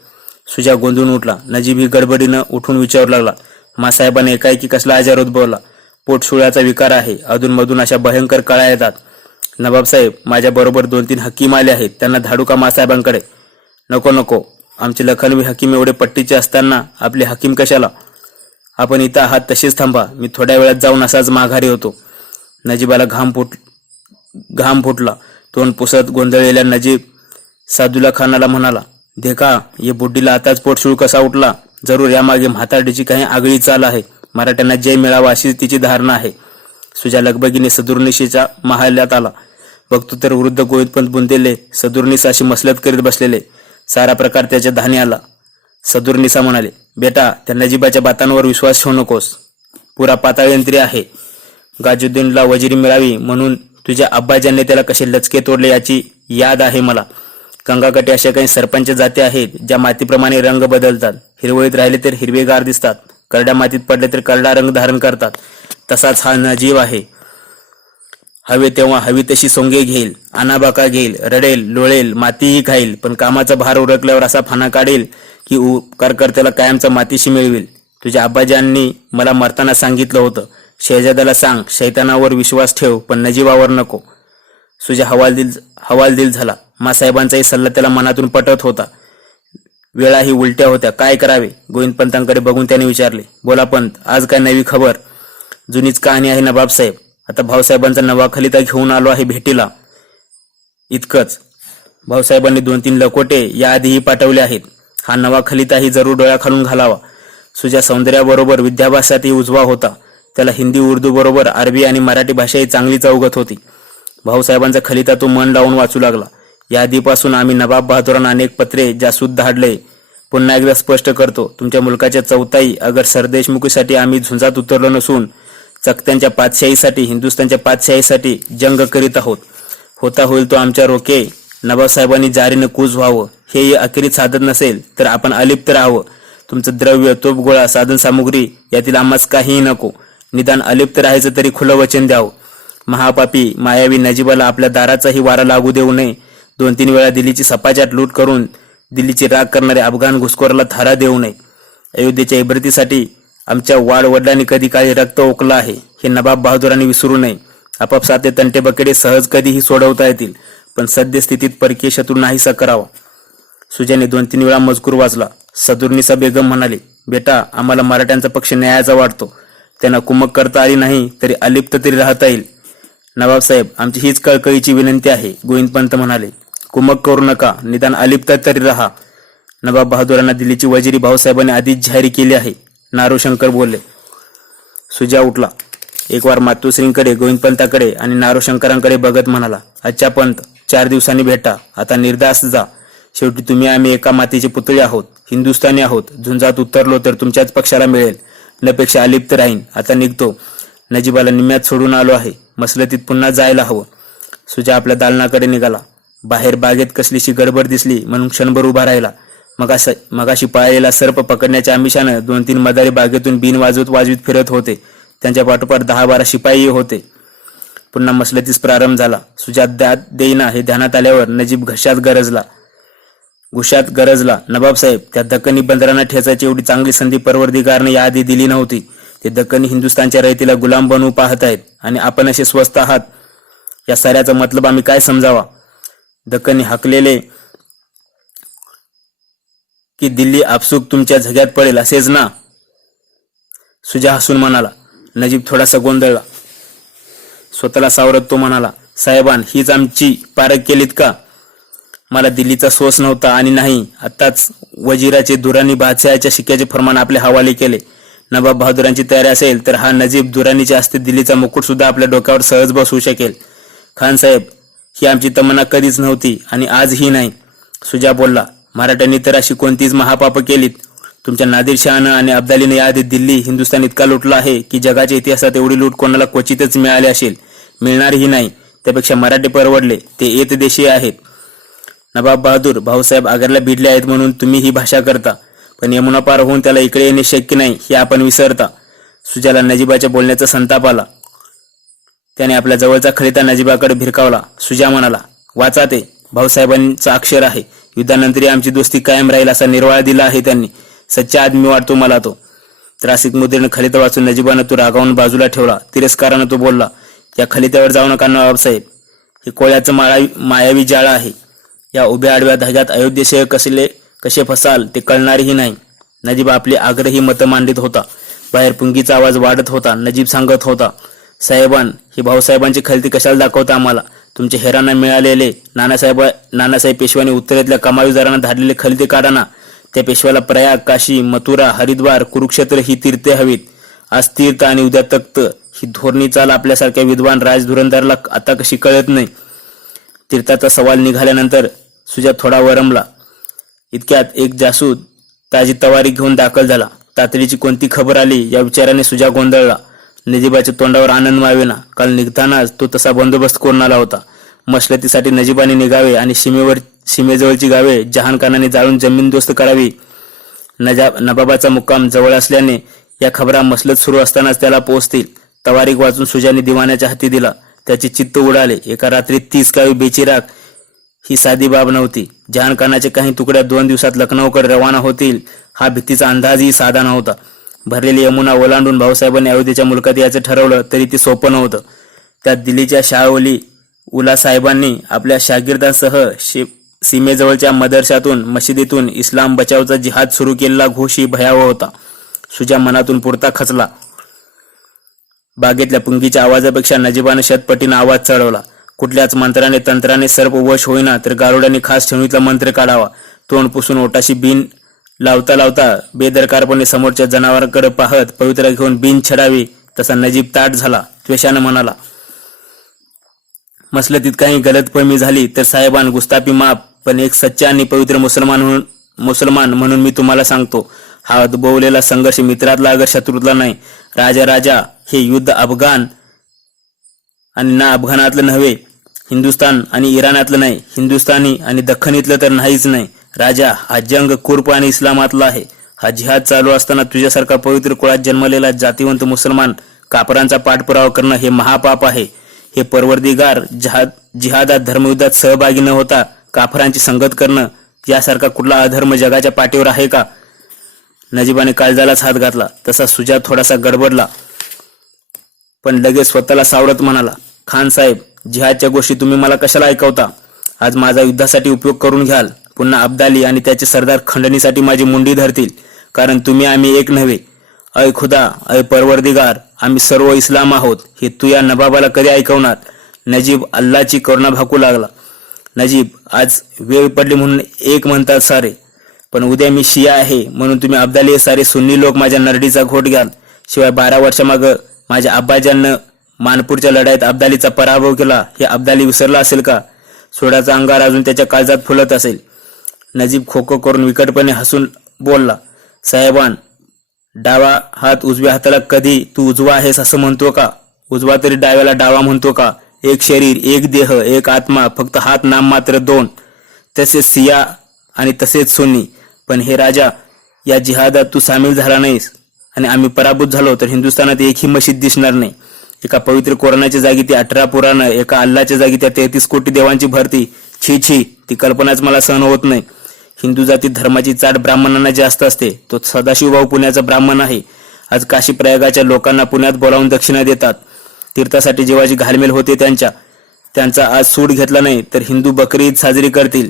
सुजा गोंधळून उठला. नजीब ही गडबडीनं उठून विचारू लागला, मासाहेबाने एकाएकी कसला आजार उद्भवला? पोटशुळ्याचा विकार आहे, अधूनमधून अशा भयंकर कळा येतात. नवाबसाहेब, माझ्याबरोबर 2-3 हकीम आले आहेत, त्यांना धाडू का मासाहेबांकडे? नको नको, आमचे लखनवी हकीम एवढे पट्टीचे असताना आपले हकीम कशाला? आपण इथं आहात तसेच थांबा, मी थोड्या वेळात जाऊन असाच माघारी होतो. नजीबाला घाम फुटला. तोंड पुसत गोंधळलेल्या नजीब सादुल्ला खानाला म्हणाला, देखा, ये बुड्डीला आताच पोटशूळ कसा उठला? जरूर यामागे म्हातारडीची काही आगळी चाल आहे. मराठ्यांना जय मिळावा अशी तिची धारणा आहे. सुजा लगबगीने सदुर्निशीच्या महाल्यात आला. बघतो तर वृद्ध गोविंदपंत बुंदेले सदुर्निसाशी मसलत करीत बसलेले. सारा प्रकार त्याच्या ध्यानी आला. सदुर्निसा म्हणाले, बेटा, त्या नजीबाच्या बातांवर विश्वास ठेवू नकोस. पुरा पाताळ यंत्री आहे. गाजुद्दीनला वजिरी मिळावी म्हणून तुझ्या अब्बाजांनी त्याला कसे लचके तोडले याची याद आहे मला. गंगाकाठी अशा काही सरपंच जाती आहेत ज्या मातीप्रमाणे रंग बदलतात. हिरवळीत राहिले तर हिरवेगार दिसतात, करड्या मातीत पडले तर करडा रंग धारण करतात. तसाच हा नजीब आहे. हवे तेव्हा हवी तशी सोंगे घेईल, आनाबाका घेईल, रडेल, लोळेल, मातीही खाईल, पण कामाचा भार उरकल्यावर असा फाना काढेल की उपकारकर्त्याला कायमचा मातीशी मिळवेल. तुझ्या आब्बाजांनी मला मरताना सांगितलं होतं, शहजादाला सांग, शैतानावर विश्वास ठेव, पण नजीबावर नको. सुजा हवालदिल झाला. मासाहेबांचाही सल्ला त्याला मनातून पटत होता. वेळाही उलट्या होत्या. काय करावे? गोविंदपंतांकडे बघून त्याने विचारले, बोला पंत, आज काय नवी खबर? जुनीच कहाणी आहे नवाबसाहेब. आता भाऊसाहेबांचा नवा खलिता घेऊन आलो आहे भेटीला. इतकंच. भाऊसाहेबांनी 2-3 लकोटे याआधीही पाठवले आहेत. हा नवा खलिताही जरूर डोळ्याखालून घालावा. सुजा सौंदर्याबरोबर विद्याभ्यासातही उजवा होता. त्याला हिंदी उर्दू बरोबर अरबी आणि मराठी भाषाही चांगलीच अवगत होती. भाऊसाहेबांचा खलिता तो मन लावून वाचू लागला. या आधीपासून आम्ही नवाब बहादुरांना अनेक पत्रे जासूद धाडले. पुन्हा एकदा स्पष्ट करतो, तुमच्या मुलकाच्या चौथाई अगर सरदेशमुखीसाठी आम्ही झुंजात उतरलो नसून चकत्यांच्या पातशाहीसाठी, हिंदुस्थानच्या पातशाहीसाठी जंग करीत आहोत. होता होईल तो आमच्या रोके. नवाबसाहेबांनी जारीनं कूच व्हावं. हे अखेरीत साधत नसेल तर आपण अलिप्त राहावं. तुमचं द्रव्य, तोफगोळा, साधन सामुग्री यातील आम्हास काहीही नको. निदान अलिप्त राहायचं तरी खुलं वचन द्यावं. महापापी मायावी नजीबाला आपल्या दाराचाही वारा लागू देऊ नये. 2-3 वेळा दिल्लीची सपाचाट लूट करून दिल्लीची राग करणाऱ्या अफगाण घुसखोराला थारा देऊ नये. अयोध्येच्या इब्रतीसाठी आमच्या वाडवडिलांनी कधी काळी रक्त ओकलं आहे, हे नवाब बहादुरांनी विसरू नये. आपापसात ते तंटे बकेडे सहज कधीही सोडवता येतील, पण सद्यस्थितीत परकीय शत्रू नाहीसा करावा. सुजाने 2-3 वेळा मजकूर वाचला. सदुर्निसा बेगम म्हणाली, बेटा, आम्हाला मराठ्यांचा पक्ष न्यायाचा वाटतो. त्यांना कुमक करता आली नाही तरी अलिप्त तरी राहता येईल. नवाबसाहेब, आमची हीच कळकळीची विनंती आहे. गोविंदपंत म्हणाले, कुमक करू नका, निदान अलिप्त तरी राहा. नवाब बहादुरांना दिल्लीची वजिरी भाऊसाहेबांनी आधीच जाहीर केली आहे. नारोशंकर बोलले. सुजा उठला. एक वार मातोश्रींकडे, गोविंदपंताकडे आणि नारोशंकरांकडे बघत म्हणाला, अच्छा पंत, 4 दिवसांनी भेटा. आता निर्धास्त जा. शेवटी तुम्ही आम्ही एका मातीचे पुतळे आहोत, हिंदुस्थानी आहोत. झुंजात उतरलो तर तुमच्याच पक्षाला मिळेल. नपेक्षा अलिप्त राहीन. आता निघतो. नजीबाला निम्यात सोडून आलो आहे. मसलतीत पुन्हा जायला हवं. सुजा आपल्या दालनाकडे निघाला. बाहेर बागेत कसलीशी गडबड दिसली म्हणून क्षणभर उभा राहिला. मगाशी पळालेला सर्प पकडण्याच्या आमिषानं 2-3 मदारी बागेतून बिन वाजवीत फिरत होते. त्यांच्या पाठोपाठ 10-12 शिपाई होते. पुन्हा मसलतीस प्रारंभ झाला. सुजा देईना हे ध्यानात आल्यावर नजीब घुशात गरजला. नवाबसाहेब, त्या दक्कनी बंदरांना ठेचायची एवढी चांगली संधी परवरदिगारने याआधी दिली नव्हती. ते दक्कनी हिंदुस्थानच्या रयतीला गुलाम बनवू पाहत आहेत आणि आपण असे स्वस्त आहात. या साऱ्याचा मतलब आम्ही काय समजावा? दक्कनी हाकलेले की दिल्ली आपसूक तुमच्या झग्यात पडेल असेच ना? सुजा हसून म्हणाला. नजीब थोडासा गोंधळला. स्वतःला सावरत तो म्हणाला, साहेबान, हीच आमची पारख केलीत का? मला दिल्लीचा सोस नव्हता आणि नाही, आताच वजिराचे दुरानी बादशाहाच्या शिक्याचे फरमान आपले हवाले केले. नवाब बहादुरांची तयारी असेल तर हा नजीब दुरानीच्या हस्ते दिल्लीचा मुकुट सुद्धा आपल्या डोक्यावर सहज बसवू शकेल. खान साहेब, ही आमची तमन्ना कधीच नव्हती आणि आजही नाही. सुजा बोलला, मराठ्यांनी तर अशी कोणतीच महापाप केलीत. तुमच्या नादिरशहानं आणि अब्दालीने याआधी दिल्ली, हिंदुस्थान इतका लुटला आहे की जगाच्या इतिहासात एवढी लूट कोणाला क्वचितच मिळाली असेल. मिळणारही नाही. त्यापेक्षा मराठी परवडले. ते येत देशी आहेत. नवाब बहादूर, भाऊसाहेब आग्र्याला भिडले आहेत म्हणून तुम्ही ही भाषा करता, पण यमुना पार होऊन त्याला इकडे येणे शक्य नाही हे आपण विसरता. सुजाला नजीबाच्या बोलण्याचा संताप आला. त्याने आपल्या जवळचा खलिता नजीबाकडे भिरकावला. सुजा म्हणाला, वाचा ते, भाऊसाहेबांचा अक्षर आहे. युद्धानंतरही आमची दोस्ती कायम राहील असा निर्वाळा दिला आहे त्यांनी. सच्चा आदमी वाटतो मला तो. त्रासिक मुद्रेने खलिता वाचून नजीबानं तो रागावून बाजूला ठेवला. तिरस्कारानं तो बोलला, या खलित्यावर जाऊ नका नवाबसाहेब. हे कोळ्याचं मायावी जाळं आहे. या उभ्या आडव्या धाग्यात अयोध्येशय कसे फसाल ते कळणारही नाही. नजीब आपली आग्रही मतं मांडित होता. बाहेर पुंगीचा आवाज वाढत होता. नजीब सांगत होता, साहेबान, ही भाऊसाहेबांची खलती कशाला दाखवता आम्हाला? तुमच्या हेरांना मिळालेले नानासाहेब पेशव्यांनी उत्तरेतल्या कमावीदारांना धाडलेले खलते काढा ना. त्या पेशव्याला प्रयाग, काशी, मथुरा, हरिद्वार, कुरुक्षेत्र ही तीर्थे हवीत. आज तीर्थ आणि उद्या तख्त ही धोरणी चाल आपल्यासारख्या विद्वान राजधुरंदाराला आता कशी कळत नाही. तीर्थाचा सवाल निघाल्यानंतर सुजा थोडा वरमला. इतक्यात एक जासूद ताजी तवारी घेऊन दाखल झाला. तातडीची कोणती खबर आली या विचाराने सुजा गोंधळला. नजीबाच्या तोंडावर आनंद मावेना. काल निघतानाच तो तसा बंदोबस्त करून आला होता. मशलतीसाठी नजीबाने निघावे आणि सीमेजवळची गावे जहानखानाने जाळून जमीनदोस्त करावी. नवाबाचा मुक्काम जवळ असल्याने या खबरा मसलत सुरू असतानाच त्याला पोहोचतील. तवारीख वाचून सुजाने दिवाण्याच्या हाती दिला. त्याचे चित्त उडाले. एका रात्री 30 गावी बेचिराग ही साधी बाब नव्हती. जहानखानाचे काही तुकड्या 2 दिवसात लखनौकडे रवाना होतील हा भीतीचा अंदाजही साधा नव्हता. भरलेली यमुना ओलांडून भाऊसाहेबांनी अयोध्येच्या मुलकात याचं ठरवलं तरी ते सोपं नव्हतं. त्यात दिल्लीच्या शाहवली उला साहेबांनी आपल्या शागिर्दांसह सीमेजवळच्या मदरशातून मशिदीतून इस्लाम बचावचा जिहाद सुरू केलेला घोषही भयावह होता. सुजा मनातून पुरता खचला. बागेतल्या पुंगीच्या आवाजापेक्षा नजीबानं शतपटीनं आवाज चढवला. कुठल्याच मंत्राने तंत्राने सर्प वश होईना तर गारुड्याने खास ठेवणीतला मंत्र काढावा. तोंड पुसून ओटाशी बीन लावता लावता बेदरकारपणे समोरच्या जनावरांकडे पाहत पवित्रा घेऊन बीन छडावी. तसा नजीब ताट झाला. त्वेषानं म्हणाला, मसलतीत काही गलतफहमी झाली तर साहेबान गुस्तापी माफ, पण एक सच्चा आणि पवित्र मुसलमान म्हणून मी तुम्हाला सांगतो, हा उद्भवलेला संघर्ष मित्रातला अगर शत्रूतला नाही. राजा हे युद्ध अफगाण आणि ना अफगाणातलं नव्हे, हिंदुस्थान आणि इराणातलं नाही, हिंदुस्थानी आणि दख्खनीतलं तर नाहीच नाही. राजा, हा जंग कुर्प आणि इस्लामातला आहे. हा जिहाद चालू असताना तुझ्यासारखा पवित्र कुळात जन्मलेला जातिवंत मुसलमान कापरांचा पाठपुरावा करणं हे महापाप आहे. हे परवरदिगार जिहादात धर्मयुद्धात सहभागी न होता काफरांची संगत करणं यासारखा कुठला अधर्म जगाच्या पाठीवर आहे का? नजीबाने काळजालाच हात घातला. तसा सुजा थोडासा गडबडला, पण लगेच स्वतःला सावरत म्हणाला, खान साहेब, जिहादच्या गोष्टी तुम्ही मला कशाला ऐकवता? आज माझा युद्धासाठी उपयोग करून घ्याल. पुन्हा अब्दाली आणि त्याचे सरदार खंडणीसाठी माझी मुंडी धरतील. कारण तुम्ही आम्ही एक नव्हे. अय खुदा, अय परवरदिगार, आम्ही सर्व इस्लाम आहोत हे तू या नवाबाला कधी ऐकवणार? नजीब अल्लाची करुणा भाकू लागला. नजीब, आज वेळ पडली म्हणून एक म्हणतात सारे, पण उद्या मी शिया आहे म्हणून तुम्ही अब्दाली हे सारे सुन्नी लोक माझ्या नरडीचा घोट घ्याल. शिवाय 12 वर्षामागं माझ्या आब्बाजांनं मानपूरच्या लढाईत अब्दालीचा पराभव केला हे अब्दाली विसरला असेल का? सोडाचा अंगार अजून त्याच्या काळजात फुलत असेल. नजीब खोखो करून विकटपणे हसून बोलला, साहेबान, डावा हात उजव्या हाताला कधी तू उजवा आहेस असं म्हणतो का? उजवा तरी डाव्याला डावा म्हणतो का? एक शरीर, एक देह, एक आत्मा, फक्त हात नाम मात्र 2. तसेच सिया आणि तसेच सुन्नी. पण हे राजा, या जिहादात तू सामील झाला नाहीस आणि आम्ही पराभूत झालो तर हिंदुस्थानात एकही मशीद दिसणार नाही. एका पवित्र कोरानाच्या जागी ती 18 पुराणं, एका अल्लाच्या जागी त्या 33 कोटी देवांची भरती. छी छी, ती कल्पनाच मला सहन होत नाही. हिंदू जातीत धर्माची चाट ब्राह्मणांना जास्त असते. तो सदाशिवभाऊ पुण्याचा ब्राह्मण आहे. आज काशी प्रयागाच्या लोकांना पुण्यात बोलावून दक्षिणा देतात. तीर्थासाठी जेव्हाची घालमेल होते त्यांचा आज सूड घेतला नाही तर हिंदू बकरी ईद साजरी करतील.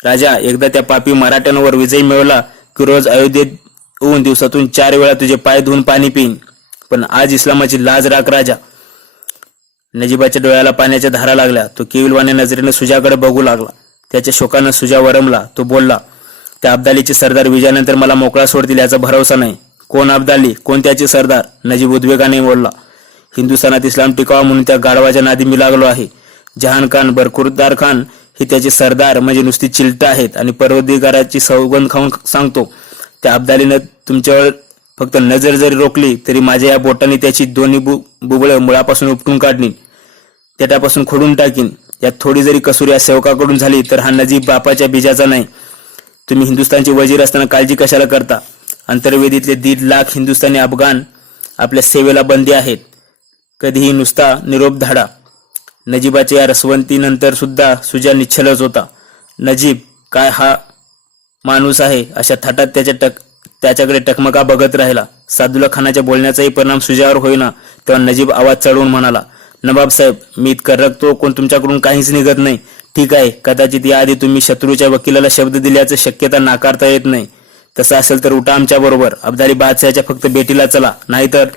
राजा, एकदा त्या पापी मराठ्यांवर विजय मिळवला की रोज अयोध्येत येऊन दिवसातून 4 वेळा तुझे पाय धुवून पाणी पिईन. पण आज इस्लामाची लाज राख राजा. नजीबाच्या डोळ्याला पाण्याच्या धारा लागल्या. तो केविलवाण्या नजरेने सुजाकडे बघू लागला. त्याच्या शोकानं सुजा वरमला. तो बोलला, त्या अब्दालीचे सरदार विजयानंतर मला मोकळा सोडतील याचा भरोसा नाही. कोण अब्दाली, कोण त्याचे सरदार? नजीब उद्वेगाने बोलला, हिंदुस्थानात इस्लाम टिकावा म्हणून त्या गाढवाच्या नादी मी लागलो आहे. जहान खान, बरखुरदार खान हे त्याचे सरदार म्हणजे नुसती चिलट आहेत. आणि परवदिगाराची सौगंध खाऊन सांगतो, त्या अब्दालीनं तुमच्यावर फक्त नजर जरी रोखली तरी माझ्या या बोटाने त्याची दोन्ही बुबळं मुळापासून उपटून काढणीन, त्यापासून खोडून टाकीन. यात थोडी जरी कसूर या सेवकाकडून झाली तर हा नजीब बापाच्या बीजाचा नाही. तुम्ही हिंदुस्थानचे वजीर असताना काळजी कशाला करता? अंतर्वेदीतले 1.5 लाख हिंदुस्थानी अफगाण आपल्या सेवेला बंदी आहेत. कधीही नुसता निरोप धाडा. नजीबाच्या या रसवंतीनंतर सुद्धा सुजा निश्चलच होता. नजीब काय हा माणूस आहे अशा थाटात त्याच्याकडे टकमका बघत राहिला. सादुल्ला खानाच्या बोलण्याचाही परिणाम सुजावर होईना तेव्हा नजीब आवाज चढवून म्हणाला, नवाब साहेब, मी इतका रक्तो कोण तुमच्याकडून काहीच निघत नाही. ठीक आहे, कदाचित याआधी तुम्ही शत्रूच्या वकिलाला शब्द दिल्याची शक्यता नाकारता येत नाही. तसं असेल तर उठा आमच्या बरोबर. अब्दाली बादशाहच्या फक्त भेटीला चला, नाहीतर.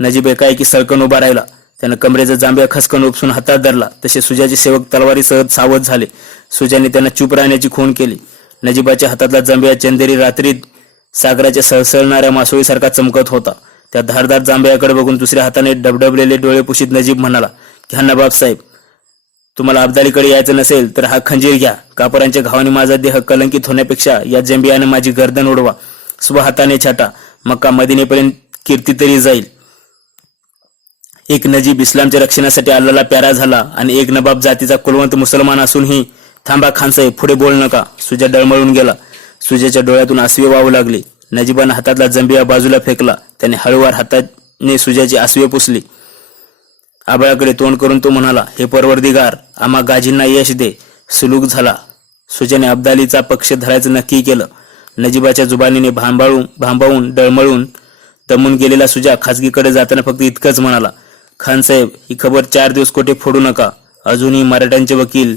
नजीब एकाएकी सळकन उभा राहिला. त्यानं कमरेचा जांभ्या खसकन उपसून हातात धरला. तसे सुजाचे सेवक तलवारीसह सावध झाले. सुजाने त्यांना चूप राहण्याची खूण केली. नजीबाच्या हातातला जांभ्या चंदेरी रात्रीत सागराच्या सळसळणाऱ्या मासोळीसारखा चमकत होता. त्या धारदार जांभ्याकडे बघून दुसऱ्या हाताने डबडबलेले डोळे पुशीत नजीब म्हणाला, घ्या नवाब साहेब, तुम्हाला अब्दालीकडे यायचं नसेल तर हा खंजीर घ्या. कापरांच्या घावाने माझा देह कलंकित होण्यापेक्षा या जंबियाने माझी गर्दन उडवा. स्वहाताने छाटा. मक्का मदिनेपर्यंत कीर्ती तरी जाईल. एक नजीब इस्लामच्या रक्षणासाठी अल्लाहला प्यारा झाला आणि एक नवाब जातीचा कुलवंत मुसलमान असूनही. थांबा खानसाहेब, पुढे बोल नका. सुजा डळमळून गेला. सुजाच्या डोळ्यातून आसवे वाहू लागले. नजीबानं हातातला जंबिया बाजूला फेकला. त्याने हळूवार हाताने सुजाची आसवे पुसली. आबळाकडे तोंड करून तो म्हणाला, हे परवरदिगार, आम्हा गाजींना यश दे. सुलूक झाला. सुजाने अब्दालीचा पक्ष धरायचं नक्की केलं. नजीबाच्या जुबानीने भांबावून डळमळून दमून गेलेला सुजा खाजगीकडे जाताना फक्त इतकंच म्हणाला, खानसाहेब, ही खबर 4 दिवस कोठे फोडू नका. अजूनही मराठ्यांचे वकील